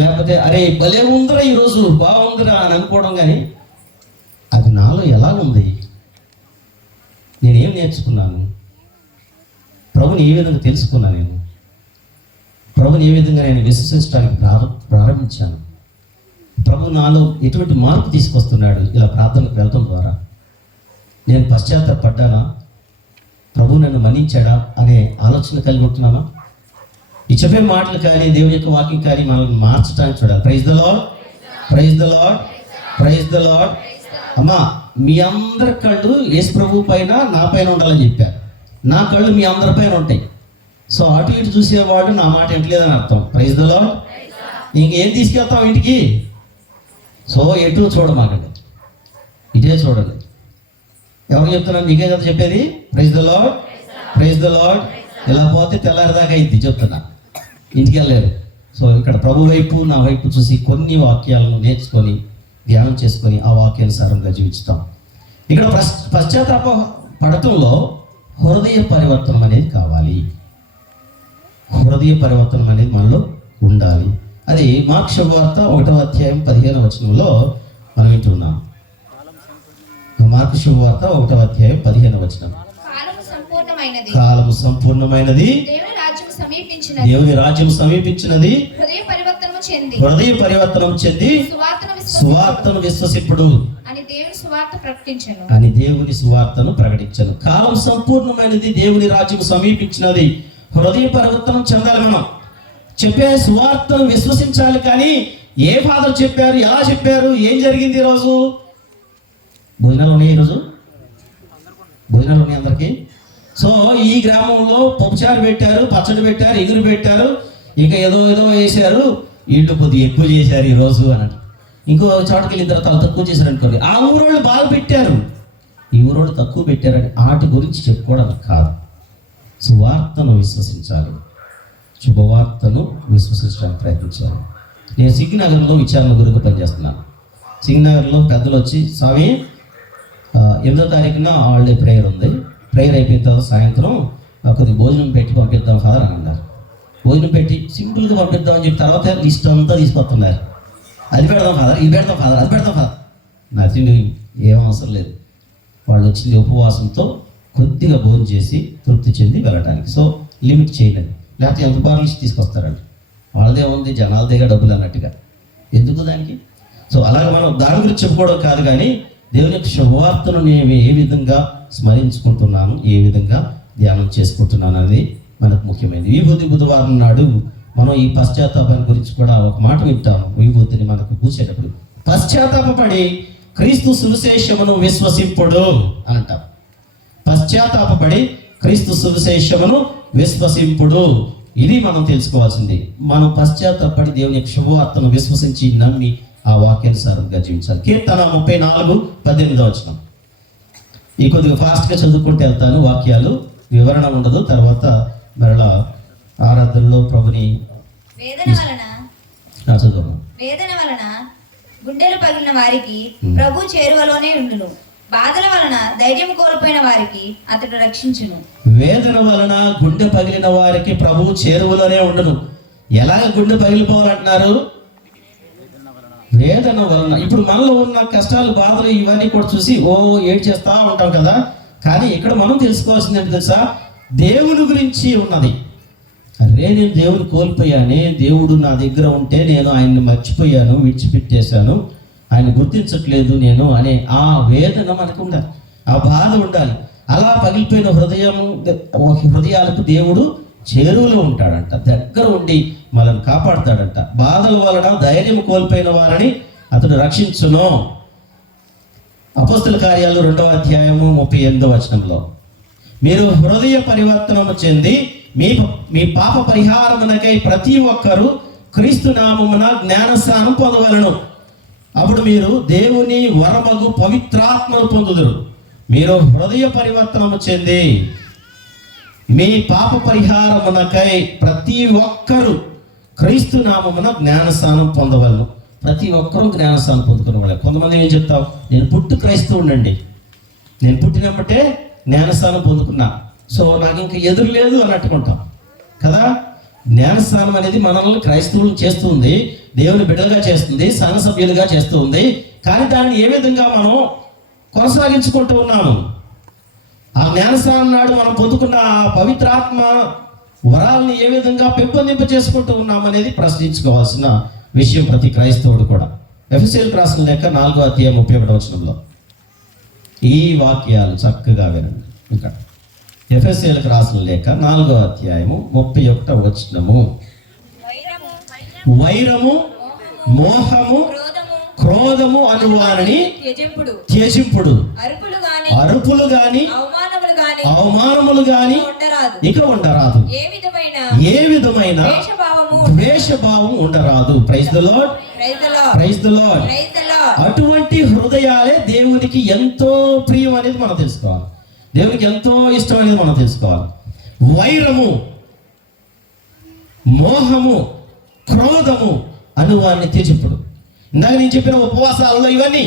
లేకపోతే అరే భలే ఉందిరా ఈరోజు బాగుందిరా అని అనుకోవడం. కానీ అది నాలో ఎలా ఉంది, నేనేం నేర్చుకున్నాను, ప్రభుని ఏ విధంగా తెలుసుకున్నాను, నేను ప్రభుని ఏ విధంగా నేను విశ్వసించడానికి ప్రారంభించాను, ప్రభు నాలో ఎటువంటి మార్పు తీసుకొస్తున్నాడు ఇలా ప్రార్థనకు వెళ్ళటం ద్వారా. నేను పశ్చాత్తాపడ్డానా, ప్రభు నన్ను మన్నించాడా అనే ఆలోచన కలిగి ఉంటున్నానా? ఈ చెప్పే మాటలు కానీ దేవుని యొక్క వాక్యం కానీ మనల్ని మార్చడానికి చూడాలి. Praise the lord, praise the lord, praise the Lord. అమ్మా, మీ అందరి కళ్ళు యేసు ప్రభు పైన నా పైన ఉండాలని చెప్పారు. నా కళ్ళు మీ అందరి పైన ఉంటాయి. సో అటు ఇటు చూసేవాడు నా మాట ఎంటలేదని అర్థం. Praise the Lord. ఇంకేం తీసుకెళ్తాం ఇంటికి? సో ఎటు చూడమాకండి, ఇటే చూడండి. ఎవరు చెప్తున్నాను? మీకే కదా చెప్పేది. Praise the lord, praise the Lord. ఇలా పోతే తెల్లారిదాకా అయింది చెప్తున్నా, ఇంటికి వెళ్ళలేరు. సో ఇక్కడ ప్రభు వైపు నా వైపు చూసి కొన్ని వాక్యాలను నేర్చుకొని ధ్యానం చేసుకొని ఆ వాక్యానుసారంగా జీవిస్తాం. ఇక్కడ పశ్చాత్తాప పడటంలో హృదయ పరివర్తనం అనేది కావాలి, హృదయ పరివర్తనం అనేది మనలో ఉండాలి. అది మార్కు శుభవార్త 1వ అధ్యాయం 15వ వచనంలో మనం వింటున్నాం. మార్కు శుభవార్త 1వ అధ్యాయం 15వ వచనం. కాలము సంపూర్ణమైనది, దేవుని రాజ్యం సమీపించినది, హృదయ పరివర్తనం చెంది సువార్తను విశ్వసింపుడు అని దేవుని సువార్తను ప్రకటించను. కాలం సంపూర్ణమైనది, దేవుని రాజ్యం సమీపించినది, హృదయ పరివర్తనం చెందాలి. మనం చెప్పే సువార్తను విశ్వసించాలి. కానీ ఏ ఫాదర్ చెప్పారు, ఎలా చెప్పారు, ఏం జరిగింది ఈరోజు? భోజనాలు ఉన్నాయి, ఈరోజు భోజనాలు ఉన్నాయి అందరికీ. సో ఈ గ్రామంలో పప్పుచారు పెట్టారు, పచ్చడి పెట్టారు, ఎగురు పెట్టారు, ఇంకా ఏదో ఏదో వేశారు, వీళ్ళు కొద్దిగా ఎక్కువ చేశారు ఈరోజు అని. ఇంకో చోటకి వెళ్ళిన తర్వాత తక్కువ చేశారు అనుకోండి, ఆ ఊరోళ్ళు బాగా పెట్టారు, ఈ ఊరోళ్ళు తక్కువ పెట్టారని వాటి గురించి చెప్పుకోవడానికి కాదు. సువార్తను విశ్వసించాలి, శుభవార్తను విశ్వసించడానికి ప్రయత్నించాలి. నేను సింగనగర్లో విచారణ గురువుగా పనిచేస్తున్నాను. సింగనగర్లో పెద్దలు వచ్చి, స్వామి 8వ తారీఖున హాలిడే ప్రేయర్ ఉంది, ప్రేయర్ అయిపోయిన తర్వాత సాయంత్రం కొద్దిగా భోజనం పెట్టి పంపిద్దాం ఫాదర్ అని అన్నారు. భోజనం పెట్టి సింపుల్గా పంపిద్దామని చెప్పి తర్వాత లిస్ట్ అంతా తీసుకొస్తున్నారు. అది పెడదాం ఫాదర్, ఇది పెడదాం ఫాదర్, అది పెడదాం ఫాదర్. నచ్చింది ఏం అవసరం లేదు. వాళ్ళు వచ్చింది ఉపవాసంతో కొద్దిగా భోజనం చేసి తృప్తి చెంది వెళ్ళటానికి. సో లిమిట్ చేయలేదు, లేకపోతే ఎంత బాగా లిస్ట్ తీసుకొస్తారండి. వాళ్ళదే ఉంది, జనాల దగ్గర డబ్బులు అన్నట్టుగా, ఎందుకు దానికి? సో అలాగే మనం దాని గురించి చెప్పుకోవడం కాదు, కానీ దేవుని యొక్క శుభవార్తను నేను ఏ విధంగా స్మరించుకుంటున్నాను, ఏ విధంగా ధ్యానం చేసుకుంటున్నాను అనేది మనకు ముఖ్యమైనది. విభూతి బుధవారం నాడు మనం ఈ పశ్చాత్తాపాన్ని గురించి కూడా ఒక మాట వింటాము. విభూతిని మనకు కూర్చేటప్పుడు పశ్చాత్తాపడి క్రీస్తు సువిశేషమును విశ్వసింపుడు అని అంటాం. పశ్చాత్తాపడి క్రీస్తు సువిశేషమును విశ్వసింపుడు, ఇది మనం తెలుసుకోవాల్సింది. మనం పశ్చాత్తాపడి దేవుని యొక్క శుభవార్తను విశ్వసించి నమ్మి ఆ వాక్యానుసారంగా జీవించాలి. కీర్తన 34:18 ఈ కొద్దిగా ఫాస్ట్గా చదువుకుంటూ వెళ్తాను, వాక్యాలు వివరణ ఉండదు. తర్వాత మరలా ఆరాధనలో ప్రభుని వేదన వలన గుండెలు పగిలిన వారికి ప్రభు చేరువలోనే ఉండును. బాధల వలన ధైర్యం కోల్పోయిన వారికి అతడు రక్షించును. వేదన వలన గుండె పగిలిన వారికి ప్రభు చేరువలోనే ఉండును. ఎలాగ గుండె పగిలిపోవాలంటున్నారు? వేదన వలన. ఇప్పుడు మనలో ఉన్న కష్టాలు, బాధలు ఇవన్నీ కూడా చూసి ఏం చేస్తా ఉంటాం కదా. కానీ ఇక్కడ మనం తెలుసుకోవాల్సింది ఏంటి తెలుసా? దేవుని గురించి ఉన్నది. అరే నేను దేవుని కోల్పోయానే, దేవుడు నా దగ్గర ఉంటే నేను ఆయన్ని మర్చిపోయాను, విడిచిపెట్టేశాను, ఆయన గుర్తించట్లేదు నేను అనే ఆ వేదన మనకు ఉండాలి, ఆ బాధ ఉండాలి. అలా పగిలిపోయిన హృదయాలకు దేవుడు చేరువలో ఉంటాడంట, దగ్గర ఉండి మనల్ని కాపాడుతాడంట. బాధల వలన ధైర్యం కోల్పోయిన వారిని అతడు రక్షించును. అపోస్తుల కార్యాలు 2:38 మీరు హృదయ పరివర్తనము చెంది మీ పాప పరిహారమునకై ప్రతి ఒక్కరూ క్రీస్తు నామమున జ్ఞానస్నానం పొందవలను. అప్పుడు మీరు దేవుని వరమగు పవిత్రాత్మను పొందుదురు. మీరు హృదయ పరివర్తనము చెంది మీ పాప పరిహారమునకై ప్రతి ఒక్కరూ క్రీస్తు నామమున జ్ఞానస్నానం పొందవలను. ప్రతి ఒక్కరూ జ్ఞానస్నానం పొందుకునే వాళ్ళే. కొంతమంది ఏం చెప్తావు, నేను క్రైస్తవునండి, నేను పుట్టినప్పటే జ్ఞానస్నానం పొందుకున్నా, సో నాకు ఇంకా ఎదురు లేదు అని అట్టుకుంటాం కదా. జ్ఞానస్నానం అనేది మనల్ని క్రైస్తవులు చేస్తుంది, దేవుని బిడ్డలుగా చేస్తుంది, సంఘ సభ్యులుగా చేస్తుంది. కానీ దాన్ని ఏ విధంగా మనం కొనసాగించుకుంటూ ఉన్నాము? ఆ జ్ఞానస్నానం నాడు మనం పొందుకున్న ఆ పవిత్రాత్మ వరాలని ఏ విధంగా పెంపొందింప చేసుకుంటూ ఉన్నామనేది ప్రశ్నించుకోవాల్సిన విషయం ప్రతి క్రైస్తవుడు కూడా. ఎఫెసీయులకు రాసిన లేఖ 4:31 ఈ వాక్యాలు చక్కగా వినండి. ఇంకా ఎఫెసీయులకు రాసిన లేఖ 4:31 వైరము, మోహము, క్రోధము అను వారిని త్యజింపుడు. అరుపులు గాని అవమానములు గాని ఇక ఉండరాదు. ఏ విధమైన ద్వేషభావం ఉండరాదు. Praise the lord, praise the Lord. అటువంటి హృదయాలే దేవునికి ఎంతో ప్రియం అనేది మనం తెలుసుకోవాలి, దేవునికి ఎంతో ఇష్టం అనేది మనం తెలుసుకోవాలి. వైరము, మోహము, క్రోధము అను వారిని త్యజింపుడు. ఇందాక నేను చెప్పిన ఉపవాసాలలో ఇవన్నీ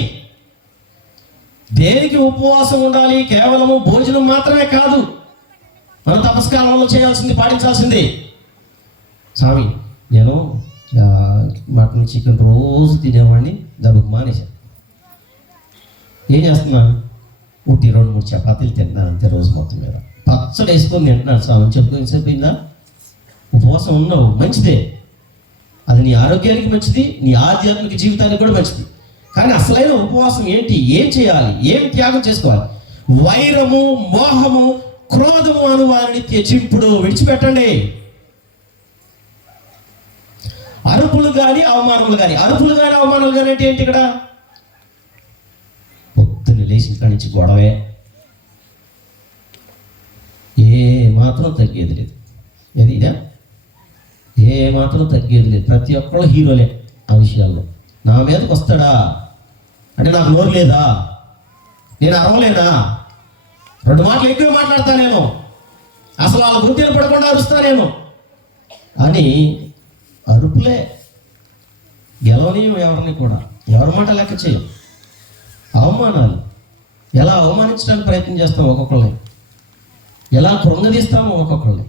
దేనికి ఉపవాసం ఉండాలి? కేవలము భోజనం మాత్రమే కాదు, మనం తపస్కాలంలో చేయాల్సింది, పాటించాల్సింది. స్వామి నేను మటన్ చికెన్ రోజు తినేవాడిని, దానికి మానేశాను. ఏం చేస్తున్నాను? 2-3 చపాతీలు తింటున్నాను అంతే రోజు మొత్తం మీద. పచ్చడి వేసుకొని తింటున్నాను. స్వామి చెప్పుకొని సరిపోయిందా? ఉపవాసం ఉన్నావు, మంచిదే, అది నీ ఆరోగ్యానికి మంచిది, నీ ఆధ్యాత్మిక జీవితానికి కూడా మంచిది. కానీ అసలైన ఉపవాసం ఏంటి? ఏం చేయాలి? ఏం త్యాగం చేసుకోవాలి? వైరము, మోహము, క్రోధము అను వారిని త్యజింపుడు, విడిచిపెట్టండి. అరుపులు కానీ అవమానములు కానీ, అరుపులు కానీ అవమానాలు కానీ అంటే ఏంటి? ఇక్కడ పొద్దున్న లేచిన కాడి నుంచి గొడవే, ఏ మాత్రం తగ్గేది లేదు. ఇదా ఏ మాత్రం తగ్గేది లేదు. ప్రతి ఒక్కళ్ళు హీరోలే ఆ విషయాల్లో. నా మీదకి వస్తాడా అంటే నాకు నోరు లేదా, నేను అరవలేనా, 2 మాటలు ఎక్కువ మాట్లాడతా నేను, అసలు వాళ్ళ గుర్తిని పడకుండా అరుస్తా నేను అని అరుపులే. గెలవనీయం ఎవరిని కూడా, ఎవరి మాట లెక్క చేయం. అవమానాలు ఎలా అవమానించడానికి ప్రయత్నం చేస్తాం ఒక్కొక్కరిని, ఎలా కృంగదీస్తామో ఒక్కొక్కరిని,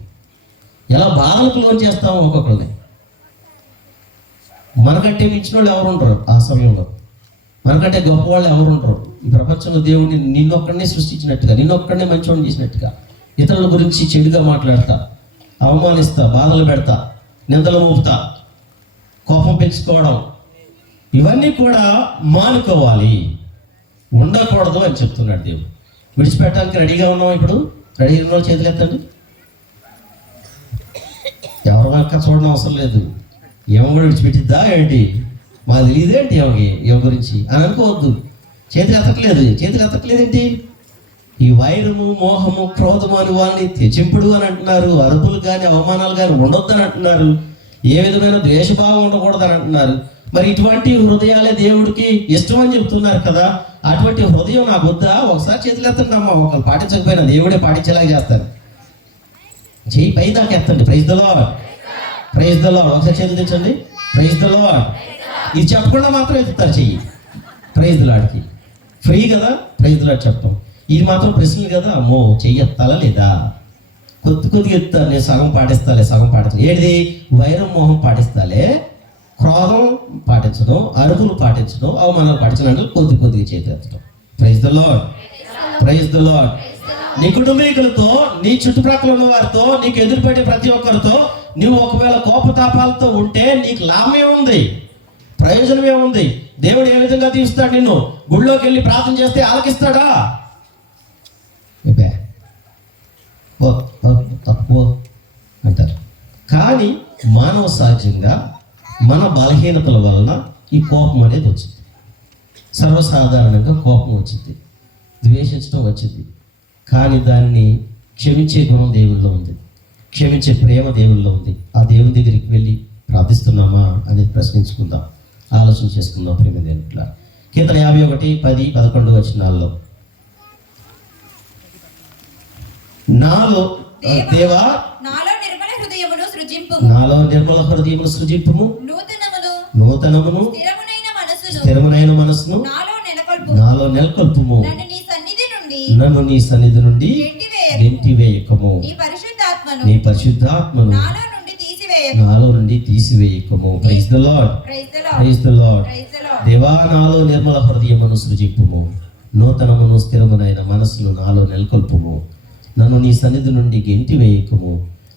ఎలా బాధలకు లోన్ చేస్తామో ఒక్కొక్కరిని. మనకంటే మించిన వాళ్ళు ఎవరు ఉంటారు ఆ సమయంలో, మనకంటే గొప్ప వాళ్ళు ఎవరు ఉంటారు ఈ ప్రపంచంలో. దేవుడిని నిన్నొక్కడనే సృష్టించినట్టుగా, నిన్నొక్కడనే మంచివాడిని చేసినట్టుగా ఇతరుల గురించి చెడుగా మాట్లాడతా, అవమానిస్తా, బాధలు పెడతా, నిందలు మోపుతా, కోపం పెంచుకోవడం, ఇవన్నీ కూడా మానుకోవాలి, ఉండకూడదు అని చెప్తున్నాడు దేవుడు. విడిచిపెట్టడానికి రెడీగా ఉన్నాం. ఇప్పుడు రెడీగా ఉన్న చేతులు ఎత్తండి. ఎవరి వెనక చూడడం అవసరం లేదు. ఏమో కూడా విడిచిపెట్టిద్దా ఏంటి, మాకు తెలియదేంటి ఏమ గురించి అని అనుకోవద్దు. చేతులు ఎత్తట్లేదేంటి? ఈ వైరము, మోహము, క్రోధము అని వాళ్ళని తెచ్చింపుడు అని అంటున్నారు. అరుపులు కానీ అవమానాలు కానీ ఉండొద్దని అంటున్నారు. ఏ విధమైన ద్వేషభావం ఉండకూడదని అంటున్నారు. మరి ఇటువంటి హృదయాలే దేవుడికి ఇష్టం అని చెప్తున్నారు కదా. అటువంటి హృదయం నాకు వద్దా? ఒకసారి చేతులు ఎత్తండి అమ్మ. ఒకరు పాటించకపోయినా దేవుడే పాటించేలాగా చేస్తారు. చేయి పై దాకా ఎత్తండి. Praise the lord, praise the Lord. ఒకసారి చేతులు తెచ్చండి. Praise the lord. ఇది చెప్పకుండా మాత్రం ఎత్తుతారు చెయ్యి. ప్రైజ్ ద లార్డ్కి ఫ్రీ కదా, ప్రైజ్ ద లార్డ్ చెప్పడం. ఇది మాత్రం ప్రశ్నలు కదా, అమ్మో చెయ్యి ఎత్తాలా లేదా, కొద్దిగా ఎత్తారు. నేను సగం పాటిస్తాను. ఏది వైరం, మోహం పాటిస్తాలే, క్రోధం పాటించడం, అరుపులు పాటించడం, అవమానాలు పాటించడం అంటే కొద్దిగా చేతి ఎత్తడం. Praise the lord, praise the Lord. నీ కుటుంబీకులతో, నీ చుట్టుప్రక్కల ఉన్న వారితో, నీకు ఎదురుపడే ప్రతి ఒక్కరితో నువ్వు ఒకవేళ కోపతాపాలతో ఉంటే నీకు లాభమే ఉంది, ప్రయోజనమే ఉంది. దేవుడు ఏ విధంగా తీస్తాడు నిన్ను? గుళ్ళోకి వెళ్ళి ప్రార్థన చేస్తే ఆలకిస్తాడా? అంటారు. కానీ మానవ సహజంగా మన బలహీనతల వలన ఈ కోపం అనేది వచ్చింది. సర్వసాధారణంగా కోపం వచ్చింది, ద్వేషించడం వచ్చింది. కానీ దాన్ని క్షమించే గుణం దేవుల్లో ఉంది, క్షమించే ప్రేమ దేవుల్లో ఉంది. ఆ దేవుని దగ్గరికి వెళ్ళి ప్రార్థిస్తున్నామా అనేది ప్రశ్నించుకుందాం, ఆలోచన చేసుకుందాం. ప్రేమ దేవుట్లా కీర్తన 51, 10, 11 వచనాల్లో నాలో దేవా నాలో నిర్మల హృదయమును సృజింపుము, నూతనమును స్థిరమునైన మనసును నాలో నెలకొల్పుము. నన్ను నీ సన్నిధి నుండి గెంటివేయకము, నీ పరిశుద్ధాత్మను నాలో నుండి తీసివేయకము. Praise the lord, praise the lord. దేవా నాలో నిర్మల హృదయమును సృజింపుము, నూతనమును స్థిరమునైన మనసును నాలో నెలకొల్పుము. నన్ను నీ సన్నిధి నుండి గెంటివేయకము,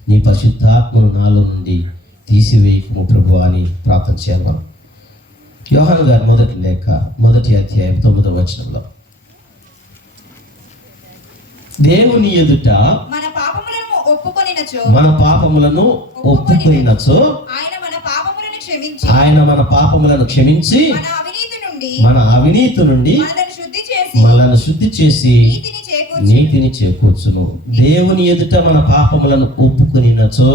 నీ పరిశుద్ధాత్మను నాలో నుండి తీసివేయకము ప్రభు అని ప్రార్థన చేద్దాం. యోహాను గారి మొదటి లేఖ 1వ అధ్యాయం 9వ వచనంలో దేవుని ఎదుట మన పాపములను ఒప్పుకొనినచో ఆయన మన పాపములను క్షమించి మన అవినీతి నుండి మనలను శుద్ధి చేసి నీతిని చేకూర్చును. దేవుని ఎదుట మన పాపములను ఒప్పుకొనినచో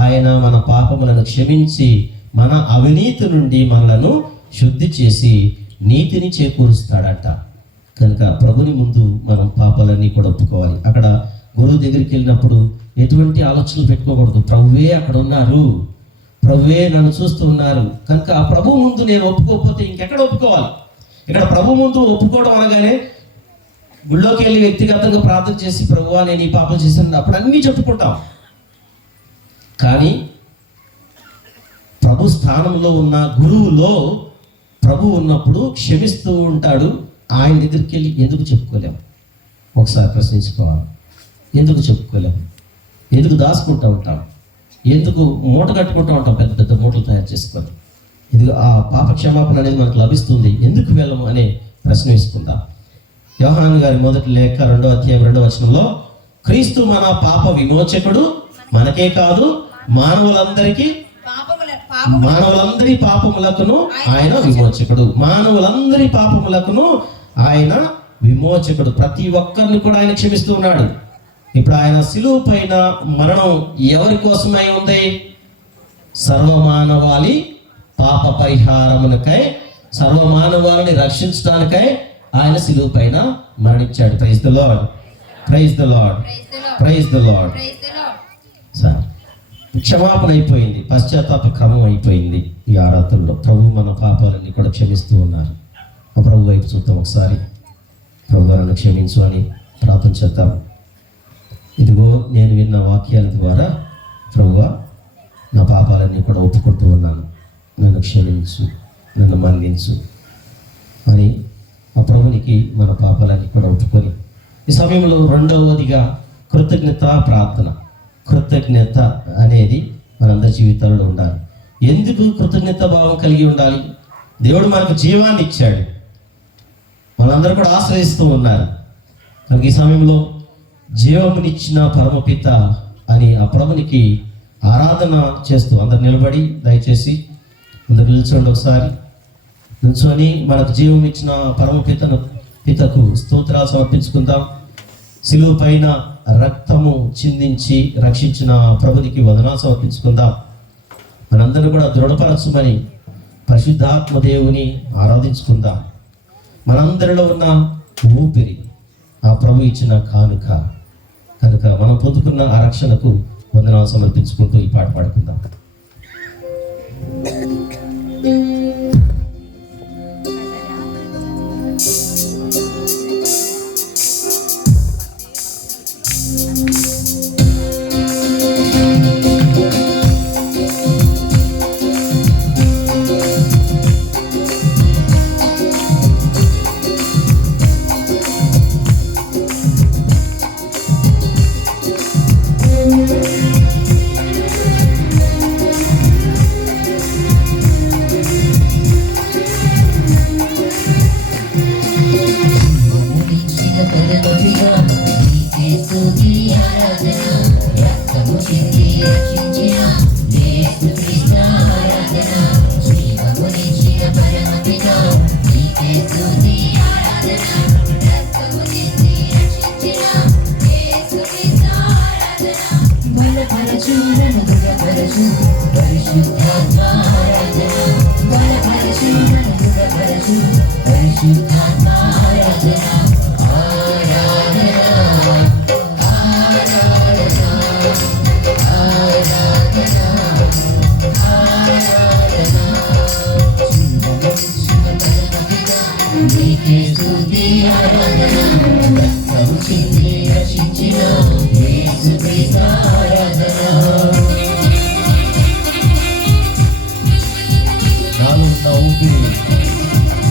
ఆయన మన పాపములను క్షమించి మన అవినీతి నుండి మనలను శుద్ధి చేసి నీతిని చేకూరుస్తాడట. కనుక ప్రభుని ముందు మనం పాపాలన్నీ కూడా ఒప్పుకోవాలి. అక్కడ గురువు దగ్గరికి వెళ్ళినప్పుడు ఎటువంటి ఆలోచనలు పెట్టుకోకూడదు. ప్రభువే అక్కడ ఉన్నారు, ప్రభువే నన్ను చూస్తూ ఉన్నారు. కనుక ఆ ప్రభు ముందు నేను ఒప్పుకోకపోతే ఇంకెక్కడ ఒప్పుకోవాలి? ఇక్కడ ప్రభు ముందు ఒప్పుకోవడం అనగానే గుళ్ళోకి వెళ్ళి వ్యక్తిగతంగా ప్రార్థన చేసి ప్రభువా నేను ఈ పాపం చేశాను అప్పుడు అన్నీ చెప్పుకుంటాం. కానీ ప్రభు స్థానంలో ఉన్న గురువులో ప్రభు ఉన్నప్పుడు క్షమిస్తూ ఉంటాడు. ఆయన దగ్గరికి వెళ్ళి ఎందుకు చెప్పుకోలేము? ఒకసారి ప్రశ్నించుకోవాలి. ఎందుకు చెప్పుకోలేము? ఎందుకు దాచుకుంటూ ఉంటాం? ఎందుకు మూట కట్టుకుంటూ ఉంటాం? పెద్ద పెద్ద మూటలు తయారు చేసుకొని ఎందుకు ఆ పాప క్షమాపణ అనేది మనకు లభిస్తుంది, ఎందుకు వెళ్ళము అనే ప్రశ్న వేసుకుందాం. యోహాను గారి మొదటి లేఖ 2వ అధ్యాయం 2వ వచనంలో క్రీస్తు మన పాప విమోచకుడు, మనకే కాదు మానవులందరి పాపములకును ఆయన విమోచకుడు. మానవులందరి పాపములకును ఆయన విమోచకుడు. ప్రతి ఒక్కరిని కూడా ఆయన క్షమిస్తూ ఉన్నాడు. ఇప్పుడు ఆయన శిలువ పైన మరణం ఎవరి కోసమై ఉంది? సర్వమానవాళి పాప పరిహారమునకై, సర్వమానవాళిని రక్షించడానికై ఆయన శిలువ పైన మరణించాడు. Praise the lord, praise the lord, praise the Lord. Sir క్షమాపణ అయిపోయింది, పశ్చాత్తాప క్రమం అయిపోయింది. ఈ ఆరాధనలో ప్రభు మన పాపాలన్నీ కూడా క్షమిస్తూ ఉన్నారు. ఆ ప్రభు వైపు చూద్దాం ఒకసారి. ప్రభు నన్ను క్షమించు అని ప్రార్థన చేద్దాం. ఇదిగో నేను విన్న వాక్యాల ద్వారా ప్రభువా నా పాపాలన్నీ కూడా ఒప్పుకుంటూ ఉన్నాను, నన్ను క్షమించు, నన్ను మన్నించు అని ఆ ప్రభునికి మన పాపాలన్నీ కూడా ఒప్పుకొని ఈ సమయంలో రెండవదిగా కృతజ్ఞత ప్రార్థన. కృతజ్ఞత అనేది మనందరి జీవితాల్లో ఉండాలి. ఎందుకు కృతజ్ఞత భావం కలిగి ఉండాలి? దేవుడు మనకు జీవాన్ని ఇచ్చాడు, మనందరూ కూడా ఆశ్రయిస్తూ ఉన్నారు. కనుక ఈ సమయంలో జీవమునిచ్చిన పరమపిత అని ఆ ప్రభునికి ఆరాధన చేస్తూ అందరు నిలబడి దయచేసి అందరు నిల్చోండి. ఒకసారి నిల్చొని మనకు జీవం ఇచ్చిన పితకు స్తోత్రాలు సమర్పించుకుందాం. సిలువ పైన రక్తము చిందించి రక్షించిన ప్రభునికి వందనాలు సమర్పించుకుందాం. మనందరూ కూడా దృఢపరచమని పరిశుద్ధాత్మ దేవుని ఆరాధించుకుందాం. మనందరిలో ఉన్న ఊపిరి ఆ ప్రభు ఇచ్చిన కానుక కనుక మనం పొందుకున్న ఆ రక్షణకు వందనాలు సమర్పించుకుంటూ ఈ పాట పాడుకుందాం.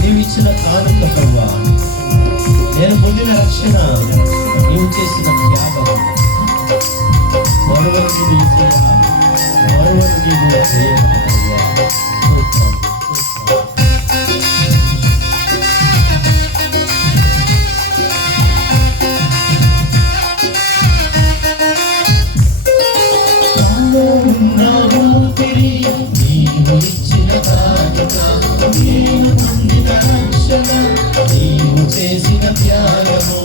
నీవు ఇచ్చిన కానుక ప్రభువా, నేను పొందిన రక్షణ, నీవు చేసిన త్యాగం, మరువను నీవు ప్రేమ ప్రభువా. చేసిన త్యాగము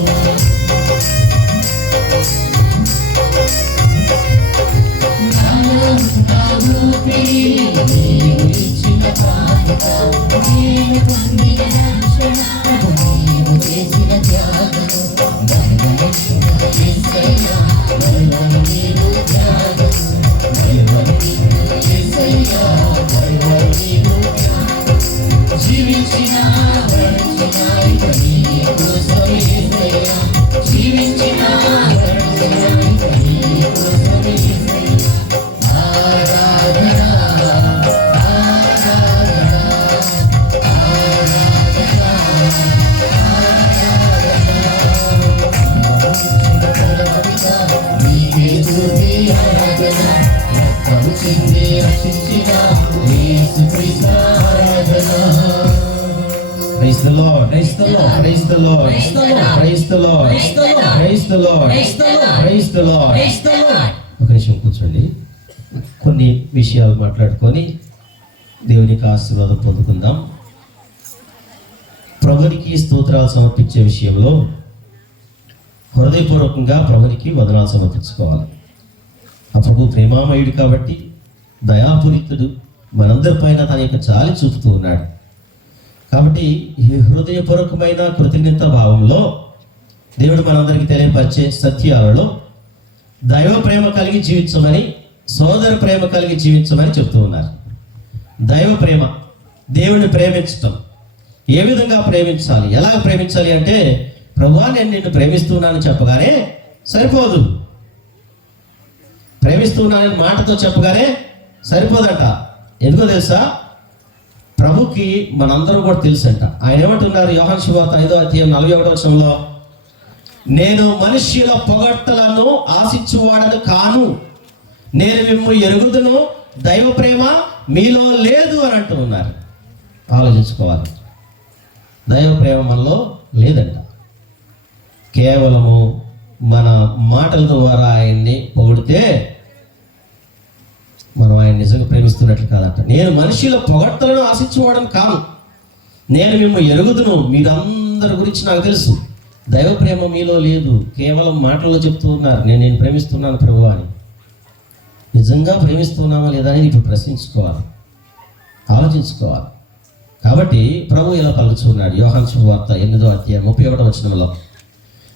Praise the Lord. Praise the Lord. Praise the Lord. Praise the Lord. Praise the Lord. Praise the Lord. Praise the Lord. Praise the Lord. Praise the Lord. ఒక నిమిషం కూర్చోండి. కొన్ని విషయాలు మాట్లాడుకొని దేవునికి ఆశీర్వాదం పొందుకుందాం. ప్రభునికి స్తోత్రాలు సమర్పించే విషయంలో హృదయపూర్వకంగా ప్రభునికి వందనాలు సమర్పించుకోవాలి. ఆ ప్రభు ప్రేమామయుడు కాబట్టి, దయాపూరితుడు, మనందరిపైన తన యొక్క జాలి చూపుతూ ఉన్నాడు. కాబట్టి ఈ హృదయపూర్వకమైన కృతజ్ఞత భావంలో దేవుడు మనందరికీ తెలియపరిచే సత్యాలలో దైవ ప్రేమ కలిగి జీవించమని సోదర ప్రేమ కలిగి జీవించమని చెప్తూ ఉన్నారు. దైవ ప్రేమ, దేవుణ్ణి ప్రేమించటం. ఏ విధంగా ప్రేమించాలి, ఎలా ప్రేమించాలి అంటే, ప్రభువా నేను నిన్ను ప్రేమిస్తున్నానని చెప్పగానే సరిపోదు. ప్రేమిస్తున్నానని మాటతో చెప్పగానే సరిపోదంట. ఎందుకో తెలుసా? ప్రభుకి మనందరం కూడా తెలుసంట. ఆయన ఏమంటున్నారు? యోహాను సువార్త 5వ అధ్యాయం 41వ వచనంలో, నేను మనుష్యుల పొగడ్తలను ఆశించువాడను కాను, నేను మిమ్ము ఎరుగుదును, దైవ ప్రేమ మీలో లేదు అని అంటూ ఉన్నారు. ఆలోచించుకోవాలి. దైవ ప్రేమ మనలో లేదంట. కేవలము మన మాటల ద్వారా ఆయన్ని పొగిడితే మనం ఆయన నిజంగా ప్రేమిస్తున్నట్లు కాదంట. నేను మనుషుల పొగడ్తలను ఆశించుకోవడం కాను, నేను మిమ్ము ఎరుగుదును, మీరందరి గురించి నాకు తెలుసు. దైవ ప్రేమ మీలో లేదు, కేవలం మాటల్లో చెప్తూ ఉన్నారు నేను ప్రేమిస్తున్నాను ప్రభువా అని. నిజంగా ప్రేమిస్తున్నామా లేదా అనేది ఇప్పుడు ప్రశ్నించుకోవాలి, ఆలోచించుకోవాలి. కాబట్టి ప్రభు ఇలా పలుకుతున్నాడు. యోహాను సువార్త 8వ అధ్యాయం 31వ వచనంలో,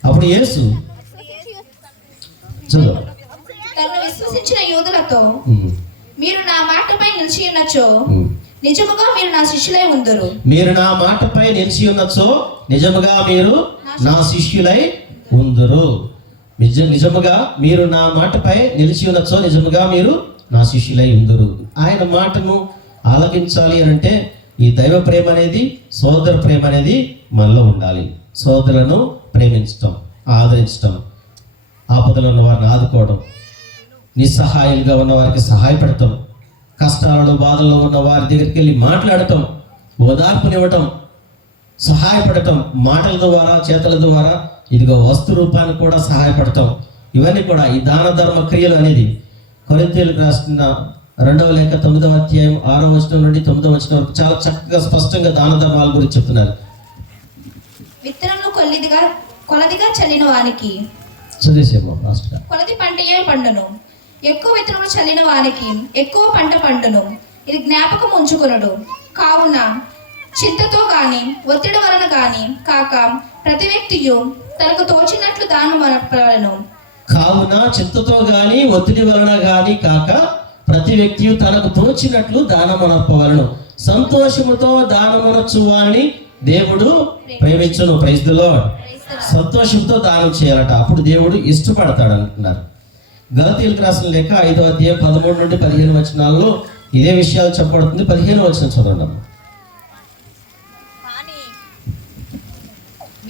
అప్పుడు యేసు చదువు, తనను విశ్వసించిన యూదులతో, మీరు నా మాటపై నిలిచి ఉన్నచో నిజముగా మీరు నా శిష్యులై ఉందురు. మీరు నా మాటపై నిలిచి ఉన్నచో నిజముగా మీరు నా శిష్యులై ఉందురు. నిజముగా మీరు నా మాటపై నిలిచి ఉన్నచో నిజముగా మీరు నా శిష్యులై ఉందురు. ఆయన మాటను ఆలకించాలి అని అంటే ఈ దైవ ప్రేమ అనేది, సోదర ప్రేమ అనేది మనలో ఉండాలి. సోదరులను ప్రేమించటం, ఆదరించటం, ఆపదలో ఉన్న వారిని ఆదుకోవడం, నిస్సహాయాలుగా ఉన్న వారికి సహాయపడటం, కష్టాలలో బాధల్లో ఉన్న వారి దగ్గరికి వెళ్ళి మాట్లాడటం, ఓదార్పునివ్వటం, సహాయపడటం, మాటల ద్వారా చేతల ద్వారా, ఇదిగో వస్తు రూపాన్ని కూడా సహాయపడటం, ఇవన్నీ కూడా ఈ దాన ధర్మ క్రియలు అనేది కొరింథీయులకు రాసిన 2వ లేఖ 9వ అధ్యాయం 6వ వచనం నుండి 9వ వచనం వరకు చాలా చక్కగా స్పష్టంగా దాన ధర్మాల గురించి చెప్తున్నారు. విత్తనము కొలదిగా చల్లిన వానికి చదివేసేమో లాస్ట్గా, కొలది పంటయే పండును, ఎక్కువ విత్తనములు చల్లిన వానికి ఎక్కువ పంట పండును. ఇది జ్ఞాపకం ఉంచుకొనుడు. కావున చింతతో గాని ఒత్తిడి వలన గాని కాక ప్రతి వ్యక్తియు తనకు తోచినట్లు దానమనపవలెను. కావున చింతతో గాని ఒత్తిడి వలన గాని కాక ప్రతి వ్యక్తి తనకు తోచినట్లు దానమనర్పవలను. సంతోషముతో దానమనొచ్చు వారిని దేవుడు ప్రేమించును. Praise the lord. సంతోషంతో దానం చేయాలట, అప్పుడు దేవుడు ఇష్టపడతాడు అంటున్నారు. గలతీయులకు రాసిన లేఖ 5వ అధ్యాయం 13 నుండి 15 వచనాల్లో ఇదే విషయాలు చెప్పబడుతుంది. 15వ వచనం చదవండి.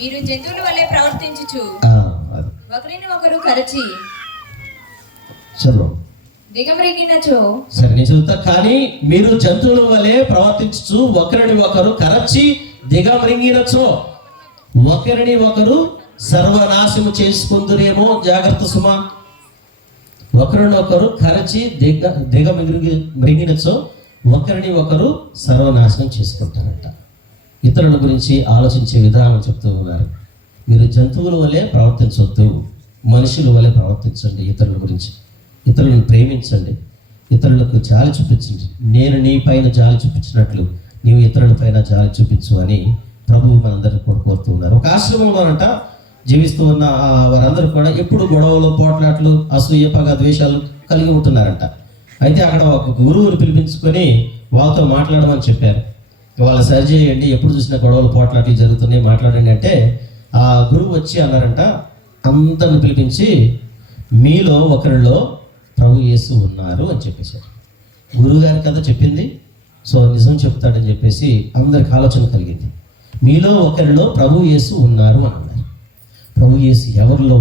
మీరు జంతువుల వల్లే ప్రవర్తించుచు ఒకరిని ఒకరు కరచి చదువు దిగమరిగినచో. సరే నేను చదువుతా. కానీ మీరు జంతువుల వల్లే ప్రవర్తించుచు ఒకరిని ఒకరు కరచి దిగమరింగినచో ఒకరిని ఒకరు సర్వనాశము చేసుకుందురేమో. జాగ్రత్త సుమా. ఒకరినొకరు కరచి దిగమరింగినచో ఒకరిని ఒకరు సర్వనాశనం చేసుకుంటారంట. ఇతరుల గురించి ఆలోచించే విధానం చెప్తూ ఉన్నారు. మీరు జంతువుల వల్లే ప్రవర్తించవద్దు, మనుషుల వల్లే ప్రవర్తించండి. ఇతరుల గురించి, ఇతరులను ప్రేమించండి, ఇతరులకు జాలి చూపించండి. నేను నీ పైన జాలి చూపించినట్లు నీవు ఇతరుల పైన జాలి చూపించు అని ప్రభువు మనందరినీ కూడా కోరుతూ ఉన్నారు. ఒక ఆశ్రమంలోనంట జీవిస్తూ ఉన్న వారందరూ కూడా ఎప్పుడు గొడవలు, పోట్లాట్లు, అసూయ, పగ, ద్వేషాలు కలిగి ఉంటున్నారంట. అయితే అక్కడ ఒక గురువుని పిలిపించుకొని వాళ్ళతో మాట్లాడమని చెప్పారు. వాళ్ళు సరి చేయండి, ఎప్పుడు చూసినా గొడవలు, పోట్లాట్లు జరుగుతున్నాయి, మాట్లాడండి అంటే ఆ గురువు వచ్చి అన్నారంట, అందరిని పిలిపించి మీలో ఒకరిలో ప్రభు యేసు ఉన్నారు అని చెప్పేశారు. గురువు గారి కథ చెప్పింది, సో నిజం చెప్తాడని చెప్పేసి అందరికి ఆలోచన కలిగింది. మీలో ఒకరిలో ప్రభు యేసు ఉన్నారు అని అన్నారు. ప్రభు యేసు ఎవరిలో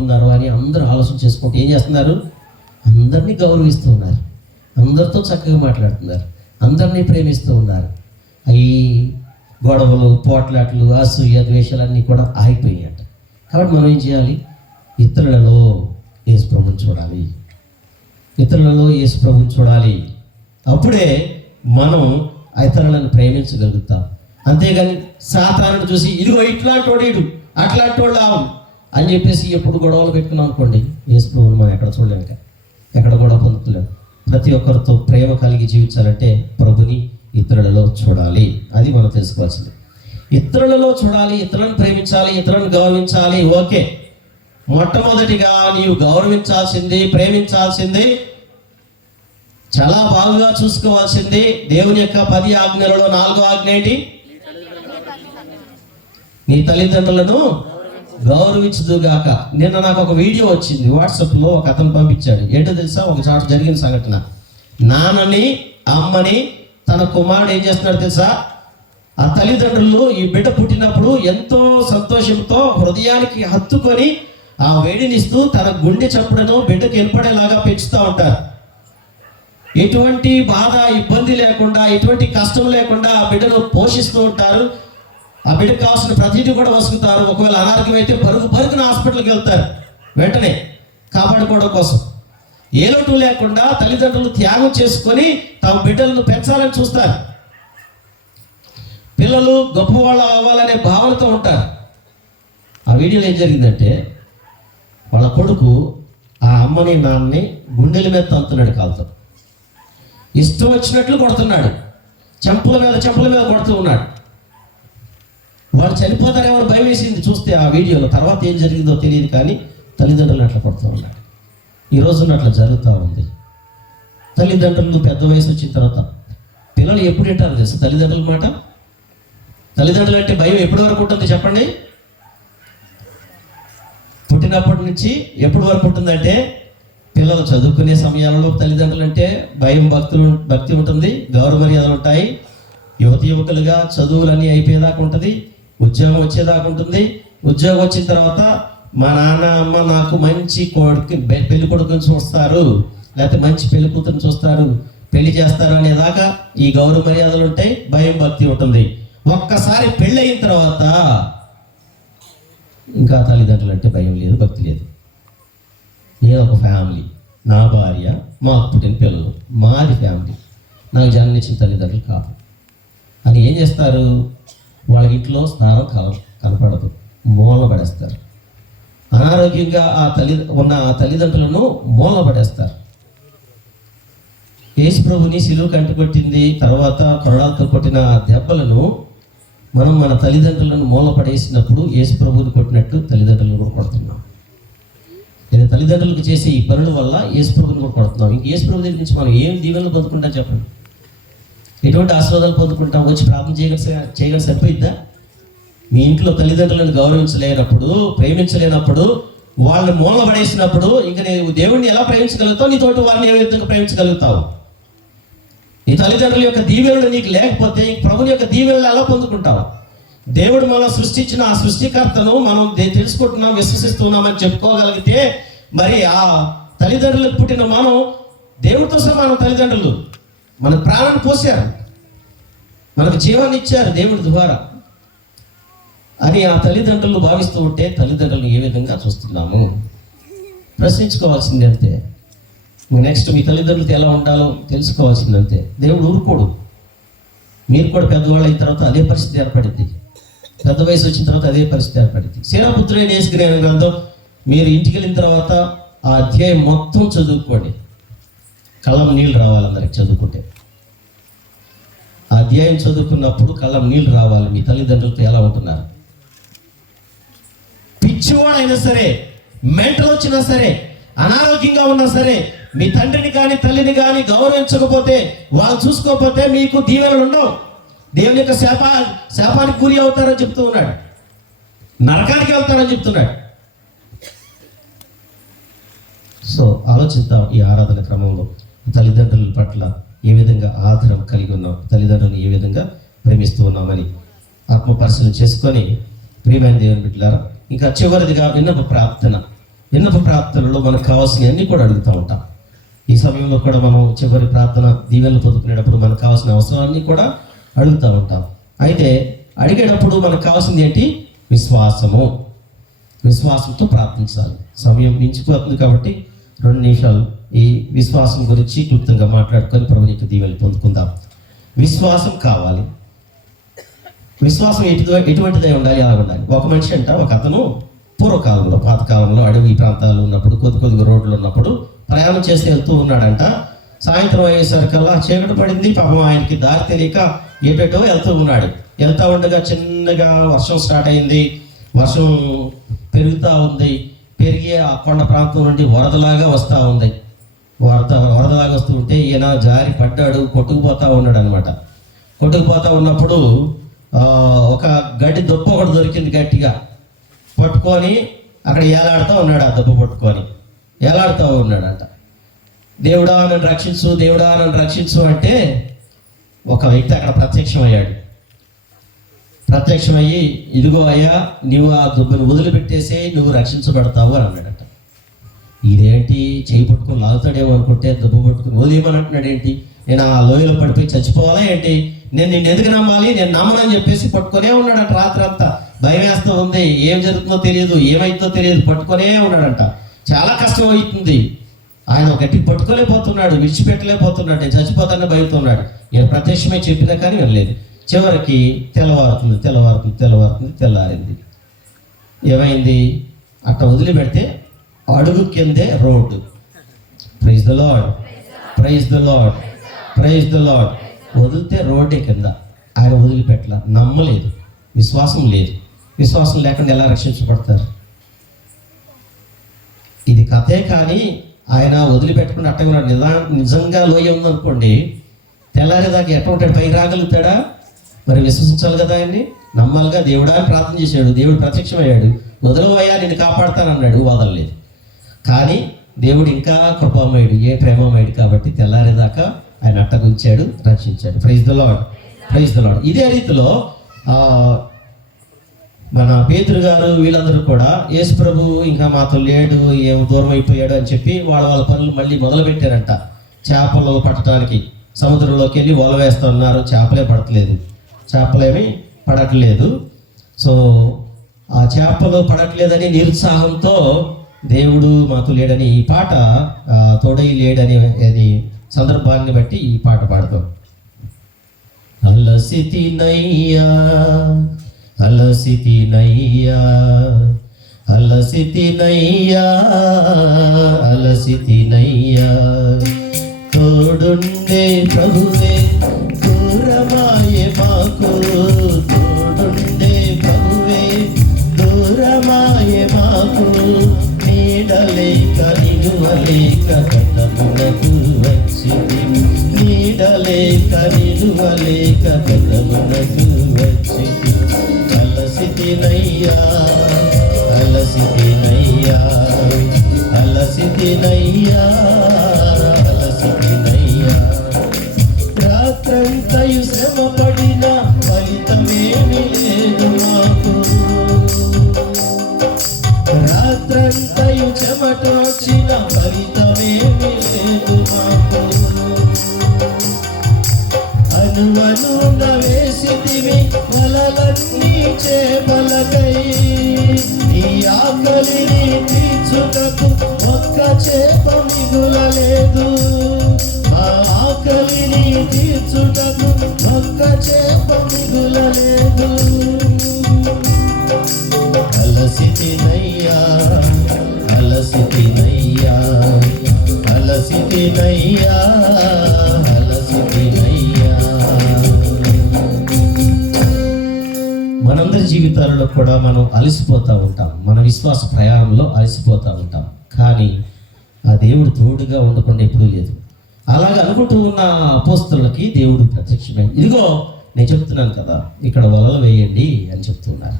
ఉన్నారు అని అందరూ ఆలోచన చేసుకుంటూ ఏం చేస్తున్నారు? అందరినీ గౌరవిస్తూ ఉన్నారు, అందరితో చక్కగా మాట్లాడుతున్నారు, అందరినీ ప్రేమిస్తూ ఉన్నారు. ఈ గొడవలు, పోట్లాట్లు, అసూయ, ద్వేషాలన్నీ కూడా ఆగిపోయాయట. కాబట్టి మనం ఏం చేయాలి? ఇతరులలో యేసు ప్రభువుని చూడాలి, ఇతరులలో యేసు ప్రభువుని చూడాలి. అప్పుడే మనం ఇతరులను ప్రేమించగలుగుతాం. అంతేగాని సాతానుడు చూసి ఇదిగో ఇట్లాంటి వాడు, అట్లాంటి వాడు అని చెప్పేసి ఎప్పుడు గొడవలు పెట్టుకున్నాం అనుకోండి, యేసు ప్రభువుని మనం ఎక్కడ చూడలేము, ఎక్కడ గొడవ పొందుతలేము. ప్రతి ఒక్కరితో ప్రేమ కలిగి జీవించాలంటే ప్రభుని ఇతరులలో చూడాలి. అది మనం తెలుసుకోవాల్సింది. ఇతరులలో చూడాలి, ఇతరులను ప్రేమించాలి, ఇతరులను గౌరవించాలి. ఓకే, మొట్టమొదటిగా నీవు గౌరవించాల్సింది, ప్రేమించాల్సింది చాలా బాగుగా చూసుకోవాల్సింది దేవుని యొక్క 10 ఆజ్ఞలలో 4వ ఆజ్ఞ ఏంటి? నీ తల్లిదండ్రులను గౌరవించుదుగాక. నిన్న నాకు ఒక వీడియో వచ్చింది వాట్సాప్లో, ఒక అతను పంపించాడు. ఏంటో తెలుసా? ఒక చోట జరిగిన సంఘటన. నాన్నని అమ్మని తన కుమారుడు ఏం చేస్తున్నాడు తెలుసా? ఆ తల్లిదండ్రులు ఈ బిడ్డ పుట్టినప్పుడు ఎంతో సంతోషంతో హృదయానికి హత్తుకొని ఆ వేడినిస్తూ తన గుండె చప్పుడను బిడ్డకు వినపడేలాగా పెంచుతూ ఉంటారు. ఎటువంటి బాధ ఇబ్బంది లేకుండా, ఎటువంటి కష్టం లేకుండా ఆ బిడ్డను పోషిస్తూ ఉంటారు. ఆ బిడ్డకు కావాల్సిన ప్రతిదీ కూడా వసుకుతారు. ఒకవేళ అనారోగ్యం అయితే పరుగున హాస్పిటల్కి వెళ్తారు వెంటనే కాపాడుకోవడం కోసం. ఏ లోటు లేకుండా తల్లిదండ్రులు త్యాగం చేసుకొని తమ బిడ్డలను పెంచాలని చూస్తారు. పిల్లలు గొప్పవాళ్ళు అవ్వాలనే భావనతో ఉంటారు. ఆ వీడియోలో ఏం జరిగిందంటే, వాళ్ళ కొడుకు ఆ అమ్మని నాన్నని గుండెల మీద తంతున్నాడు కాలుతో. ఇష్టం వచ్చినట్లు కొడుతున్నాడు, చెంపల మీద కొడుతూ ఉన్నాడు. వాళ్ళు చనిపోతారేమో భయం వేసింది చూస్తే ఆ వీడియోలో. తర్వాత ఏం జరిగిందో తెలియదు, కానీ తల్లిదండ్రులు అట్లా కొడుతూ ఉన్నాడు. ఈ రోజున అట్లా జరుగుతూ ఉంది. తల్లిదండ్రులు పెద్ద వయసు వచ్చిన తర్వాత పిల్లలు ఎప్పుడు వింటారు తెలుసు తల్లిదండ్రుల మాట? తల్లిదండ్రులు అంటే భయం ఎప్పటి వరకు ఉంటుంది చెప్పండి? పుట్టినప్పటి నుంచి ఎప్పటి వరకు ఉంటుందంటే, పిల్లలు చదువుకునే సమయాలలో తల్లిదండ్రులు అంటే భయం భక్తి ఉంటుంది, గౌరవ మర్యాదలు ఉంటాయి. యువకులుగా చదువులన్నీ అయిపోయేదాకా ఉంటుంది, ఉద్యోగం వచ్చేదాకా ఉంటుంది. ఉద్యోగం వచ్చిన తర్వాత మా నాన్న అమ్మ నాకు మంచి పెళ్లి కొడుకుని చూస్తారు, లేకపోతే మంచి పెళ్లి కూతురుని చూస్తారు, పెళ్లి చేస్తారు అనేదాకా ఈ గౌరవ మర్యాదలు ఉంటాయి, భయం భక్తి ఉంటుంది. ఒక్కసారి పెళ్ళి అయిన తర్వాత ఇంకా తల్లిదండ్రులు అంటే భయం లేదు, భక్తి లేదు. నేను ఒక ఫ్యామిలీ, నా భార్య, మాకు పుట్టిన పిల్లలు, మాది ఫ్యామిలీ, నాకు జన్మనిచ్చిన తల్లిదండ్రులు కాదు అని ఏం చేస్తారు? వాళ్ళ ఇంట్లో స్నానం కనపడదు, మూలన పడేస్తారు. అనారోగ్యంగా ఆ తల్లిదండ్రులను మూలన పడేస్తారు. యేసు ప్రభుని సిలువ కంటుకొట్టింది, తర్వాత కొరడాలతో కొట్టిన దెబ్బలను మనం మన తల్లిదండ్రులను మూల పడేసినప్పుడు యేసు ప్రభుని కొట్టినట్టు తల్లిదండ్రులను కూడా కొడుతున్నాం. లేదా తల్లిదండ్రులకు చేసే ఈ పనుల వల్ల యేసు ప్రభుని కూడా కొడుతున్నాం. ఇంక యేసు ప్రభు దగ్గర నుంచి మనం ఏం దీవెనలు పొందుకుంటాం చెప్పండి? ఎటువంటి ఆశీర్వాదాలు పొందుకుంటాం? వచ్చి ప్రార్థన చేయగల సరిపోయిద్దా? మీ ఇంట్లో తల్లిదండ్రులను గౌరవించలేనప్పుడు, ప్రేమించలేనప్పుడు, వాళ్ళని మూల పడేసినప్పుడు ఇంక నేను దేవుడిని ఎలా ప్రేమించగలుగుతావు? నీ తోటి వారిని ఏ విధంగా ప్రేమించగలుగుతావు? నీ తల్లిదండ్రుల యొక్క దీవెనలు నీకు లేకపోతే ప్రభుని యొక్క దీవెనలు ఎలా పొందుకుంటావు? దేవుడు మనం సృష్టించిన ఆ సృష్టికర్తను మనం తెలుసుకుంటున్నాం, విశ్వసిస్తున్నామని చెప్పుకోగలిగితే, మరి ఆ తల్లిదండ్రులకు పుట్టిన మనం దేవుడితో సమానం. తల్లిదండ్రులు మన ప్రాణాన్ని పోసారు, మనకు జీవాన్ని ఇచ్చారు దేవుడి ద్వారా అని ఆ తల్లిదండ్రులు భావిస్తూ ఉంటే తల్లిదండ్రులను ఏ విధంగా చూస్తున్నాము ప్రశ్నించుకోవాల్సింది అంతే. నెక్స్ట్ మీ తల్లిదండ్రులతో ఎలా ఉండాలో తెలుసుకోవాల్సిందంతే. దేవుడు ఊరుకోడు. మీరు కూడా పెద్దవాళ్ళు అయిన తర్వాత అదే పరిస్థితి ఏర్పడింది, పెద్ద వయసు వచ్చిన తర్వాత అదే పరిస్థితి ఏర్పడింది. సేనాపుత్రుడైన యేసుక్రీస్తు గ్రంథం మీరు ఇంటికి వెళ్ళిన తర్వాత ఆ అధ్యాయం మొత్తం చదువుకోండి. కళ్ళం నీళ్ళు రావాలి అందరికి చదువుకుంటే. ఆ అధ్యాయం చదువుకున్నప్పుడు కళ్ళం నీళ్ళు రావాలి. మీ తల్లిదండ్రులతో ఎలా ఉంటున్నారు? పిచ్చివాడైనా సరే, మెంటల్ వచ్చినా సరే, అనారోగ్యంగా ఉన్నా సరే, మీ తండ్రిని కానీ తల్లిని కానీ గౌరవించకపోతే, వాళ్ళు చూసుకోకపోతే మీకు దీవెనలు ఉండవు. దేవుని యొక్క శాపానికి గురి అవుతారని చెప్తూ ఉన్నాడు, నరకానికి వెళ్తారని చెప్తున్నాడు. సో ఆలోచిద్దాం ఈ ఆరాధన క్రమంలో తల్లిదండ్రుల పట్ల ఏ విధంగా ఆదరం కలిగి ఉన్నాం, తల్లిదండ్రులను ఏ విధంగా ప్రేమిస్తూ ఉన్నామని ఆత్మ పరిశీలన చేసుకొని, ప్రియమైన దేవుని బిడ్డలారా, ఇంకా చివరిదిగా విన్నప ప్రార్థనలో మనకు కావాల్సినవన్నీ కూడా అడుగుతూ ఉంటాం. ఈ సమయంలో కూడా మనం చివరి ప్రార్థన దీవెనలు పొందుకునేటప్పుడు మనకు కావాల్సిన అవసరాలన్నీ కూడా అడుగుతూ ఉంటాం. అయితే అడిగేటప్పుడు మనకు కావాల్సింది ఏంటి? విశ్వాసంతో ప్రార్థించాలి. సమయం మించిపోతుంది కాబట్టి 2 నిమిషాలు ఈ విశ్వాసం గురించి క్లుప్తంగా మాట్లాడుకొని ప్రభు నీకు దీవెనలు పొందుకుందాం. విశ్వాసం కావాలి. విశ్వాసం ఎటువంటిదై ఉండాలి, ఎలా ఉండాలి? ఒక మనిషి అంట, ఒక అతను పూర్వకాలంలో, పాతకాలంలో అడవి ప్రాంతాల్లో ఉన్నప్పుడు, కొద్దిగా రోడ్లు ఉన్నప్పుడు ప్రయాణం చేసి వెళ్తూ ఉన్నాడంట. సాయంత్రం అయ్యేసరికల్లా చీకటి పడింది. పాపం ఆయనకి దారి తెలియక ఎటో వెళ్తూ ఉన్నాడు. వెళ్తూ ఉండగా చిన్నగా వర్షం స్టార్ట్ అయింది. వర్షం పెరుగుతూ ఉంది. పెరిగి ఆ కొండ ప్రాంతం నుండి వరదలాగా వస్తూ ఉంది. వరదలాగా వస్తూ ఉంటే ఈయన జారి పడ్డాడు, కొట్టుకుపోతా ఉన్నాడు అనమాట. కొట్టుకుపోతా ఉన్నప్పుడు ఒక గడ్డి దుప్ప ఒకటి దొరికింది, గట్టిగా పట్టుకొని అక్కడ ఏలాడుతూ ఉన్నాడు. ఆ దుప్ప పట్టుకొని ఏలాడుతూ ఉన్నాడంట. దేవుడా నన్ను రక్షించు, దేవుడా నన్ను రక్షించు అంటే ఒక వ్యక్తి అక్కడ ప్రత్యక్షమయ్యి ఇదిగో అయ్యా, నువ్వు ఆ దుబ్బను వదిలిపెట్టేసి నువ్వు రక్షించబడతావు అని అన్నాడట. ఇదేంటి చేయి పట్టుకొని లాగుతాడేమో అనుకుంటే దుబ్బ పట్టుకుని వదిలేమని అంటున్నాడు. ఏంటి, నేను ఆ లోయలో పడిపోయి చచ్చిపోవాలా ఏంటి, నేను నిన్ను ఎందుకు నమ్మాలి, నేను నమ్మనని చెప్పేసి పట్టుకొనే ఉన్నాడంట. రాత్రి అంతా భయం వేస్తూ ఉంది, ఏం జరుగుతుందో తెలియదు, ఏమైతుందో తెలియదు, పట్టుకొనే ఉన్నాడంట. చాలా కష్టం అవుతుంది. ఆయన గట్టికి పట్టుకోలేకపోతున్నాడు, విడిచిపెట్టలేకపోతున్నాడు, నేను చచ్చిపోతానని భయతున్నాడు. ఈయన ప్రత్యక్షమై చెప్పినా కానీ వినలేదు. చివరికి తెల్లారింది. ఏమైంది, అట్ట వదిలిపెడితే అడుగు కిందే road. Praise the lord, praise the lord, praise the Lord. వదిలితే రోడ్డే కింద. ఆయన వదిలిపెట్టల, నమ్మలేదు, విశ్వాసం లేదు. విశ్వాసం లేకుండా ఎలా రక్షించబడతారు? ఇది కథే, కానీ ఆయన వదిలిపెట్టుకుని అట్టగా నిజంగా లోయ ఉందనుకోండి, తెల్లారేదాకా ఎట్లా ఉంటాడు, పైకి రాగలుగుతాడా? మరి విశ్వసించాలి కదా, ఆయన్ని నమ్మాలిగా. దేవుడా అని ప్రార్థన చేశాడు, దేవుడు ప్రత్యక్షమయ్యాడు. వదలవయ్యా నిన్ను కాపాడుతానన్నాడు, వదలలేదు. కానీ దేవుడు ఇంకా కృపామయుడు, ప్రేమమయుడు కాబట్టి తెల్లారేదాకా ఆయన అట్టగుంచాడు, రక్షించాడు. Praise the lord, praise the Lord. ఇదే రీతిలో మన పేతురు గారు వీళ్ళందరూ కూడా యేసు ప్రభు ఇంకా మాతో లేడు, ఏమో దూరం అయిపోయాడు అని చెప్పి వాళ్ళ పనులు మళ్ళీ మొదలు పెట్టారంట. చేపలు పట్టడానికి సముద్రంలోకి వెళ్ళి వల వేస్తున్నారు, చేపలే పడట్లేదు, చేపలేమి పడట్లేదు. సో ఆ చేపలు పడట్లేదని నిరుత్సాహంతో దేవుడు మాతో లేడని ఈ పాట, తోడై లేడని అది సందర్భాన్ని బట్టి ఈ పాట పాడతాం. అలసితినయ్యా అలసితినయ్యా అలసితినయ్యా అలసితినయ్యా, తోడుండే ప్రభువే దూరమాయే మాకు, తోడుండే ప్రభువే దూరమాయే మాకు, నీడలేక నిలువలేక కథమునకు వచ్చితి, నీడలేక నిలువలేక కథమునకు వచ్చితి. అలసితినయ్యా అలసితినయ్యా అలసితినయ్యా అలసితినయ్యా, రాత్రంతయు శ్రమ పడిన ఫలితమేమి లేదు మాకు, రాత్రంతయు చెమటొచ్చిన ఫలితమేమి లేదు మాకు. అనువనున వేసితివి వలలన్నీ చేపలకై, ఈ ఆకలిని తీర్చుటకు ఒక్క చేప మిగులలేదు, ఆ ఆకలిని తీర్చుటకు ఒక్క చేప మిగులలేదు. అలసితినయ్యా అలసితినయ్యా అలసితినయ్యా అలసితినయ్యా. మనందరి జీవితాలలో కూడా మనం అలసిపోతూ ఉంటాం, మన విశ్వాస ప్రయాణంలో అలసిపోతూ ఉంటాం. కానీ ఆ దేవుడు తోడుగా ఉండకుండా ఎప్పుడూ లేదు. అలాగ అనుకుంటూ ఉన్న అపోస్తలులకి దేవుడు ప్రత్యక్షమై, ఇదిగో నేను చెప్తున్నాను కదా, ఇక్కడ వలలు వేయండి అని చెప్తున్నారు.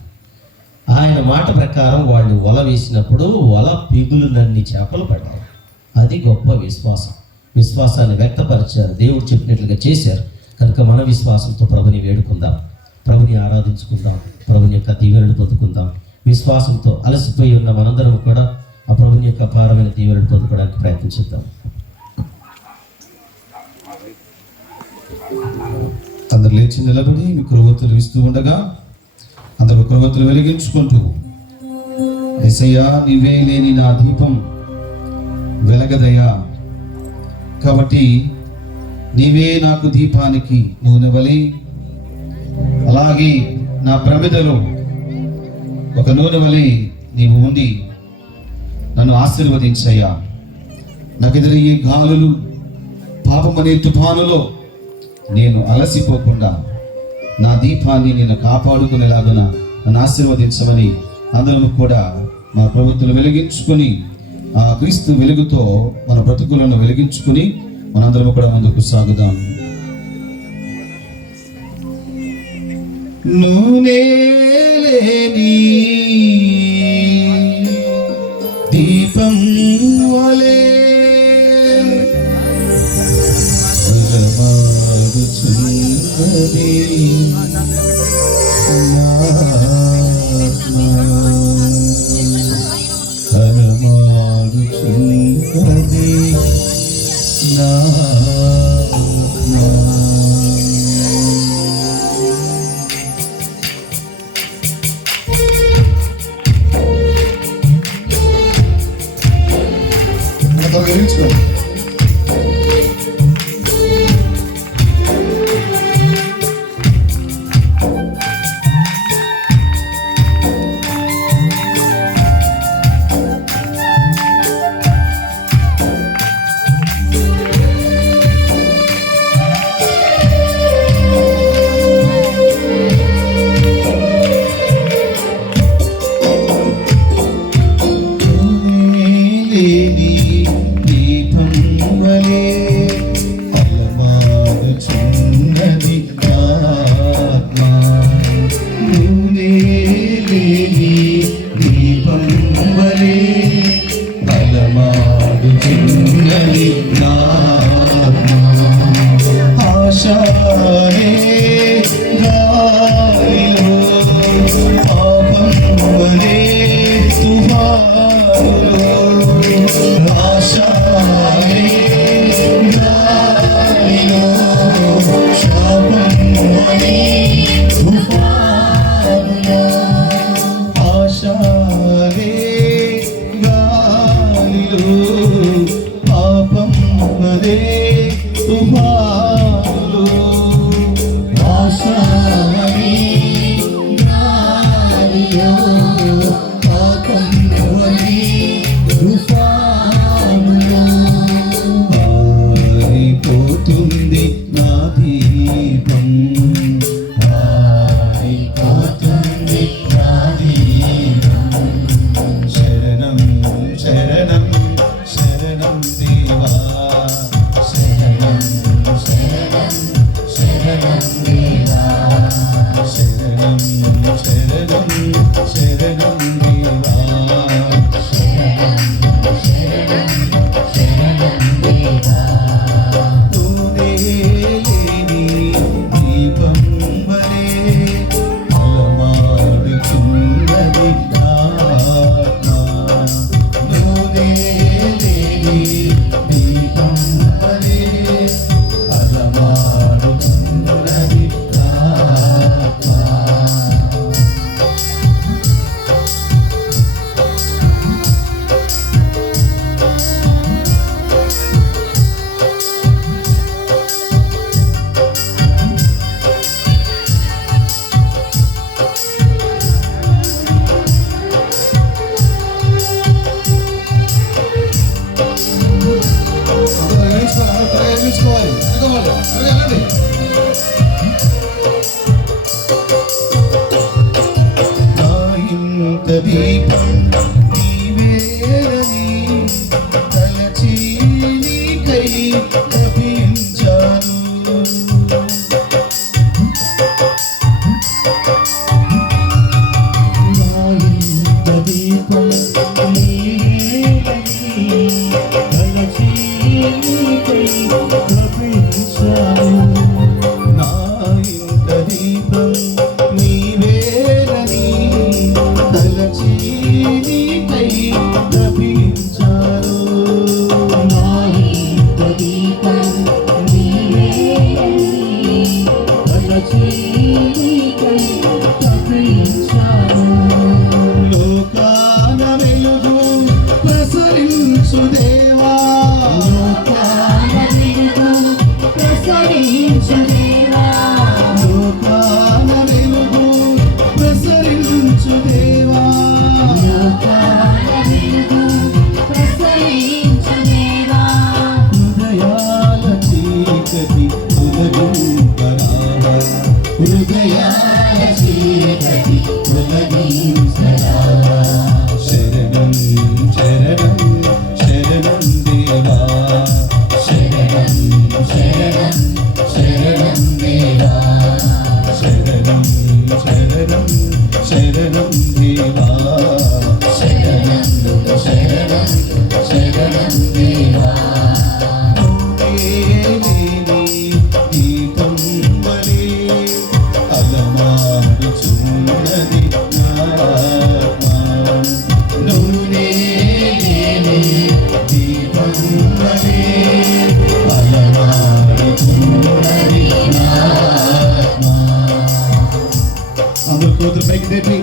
ఆయన మాట ప్రకారం వాళ్ళు వల వేసినప్పుడు వల పిగులునన్ని చేపలు పడ్డాయి. అది గొప్ప విశ్వాసం. విశ్వాసాన్ని వ్యక్తపరిచారు, దేవుడు చెప్పినట్లుగా చేశారు. కనుక మన విశ్వాసంతో ప్రభుని వేడుకుందాం, ప్రభుని ఆరాధించుకుందాం, ప్రభుని యొక్క దీవెనలు పొందుకుందాం. విశ్వాసంతో అలసిపోయి ఉన్న మనందరం కూడా ఆ ప్రభుని యొక్క అపారమైన దీవెనలు పొందుకోవడానికి ప్రయత్నించుద్దాం. అందరు లేచి నిలబడి మీ కొవ్వొత్తులు ఇస్తూ ఉండగా అందరూ కొవ్వొత్తులు వెలిగించుకుంటూ, యేసయ్యా నీవే లేని నా దీపం వెలగదయ్యా, కాబట్టి నీవే నాకు దీపానికి నూనె వలె, అలాగే నా ప్రమిదలో ఒక నూనె వలె నీవు ఉండి నన్ను ఆశీర్వదించయ్యా. నాకు ఎదురయ్యే గాలులు పాపమనే తుఫానులో నేను అలసిపోకుండా నా దీపాన్ని నేను కాపాడుకునేలాగా నన్ను ఆశీర్వదించమని అందరం కూడా మా ప్రభుత్వం వెలిగించుకొని ఆ క్రీస్తు వెలుగుతో మన బ్రతుకులను వెలిగించుకుని మనందరం కూడా ముందుకు సాగుదాం. నూనె లేని దీపం వలె అలమారుచున్నది నా ఆత్మ, అలమారుచున్నది నా ఆత్మ. ఆరిపోతుంది నా దీపం, ఆరిపోతుంది నా దీపం. శరణం శరణం శరణం దేవా, శరణం శరణం శరణం దేవా, శరణం శరణం శరణం దేవా, శరణం శరణం శరణం దేవా. నూనె లేని దీపం వలె అలమారుచున్నది నా ఆత్మ, నూనె లేని దీపం వలె అలమారుచున్నది నా ఆత్మ. ప్రయత్నించుకోవాలి. నా ఇంత దీపం నీవేరని తలచి నీకై తపించాను. నా ఇంత దీపం నీవేరని తలచి నీకై తపించాను. నా ఇంత దీపం నీవేరని తలచి నీకై తపించాను. నా ఇంత దీపం నీవేరని తలచి నీకై తపించాను. లోకాన వెలుగు ప్రసరించు దేవా, లోకాన వెలుగు అందరూ కోతులు పైకి తెప్పి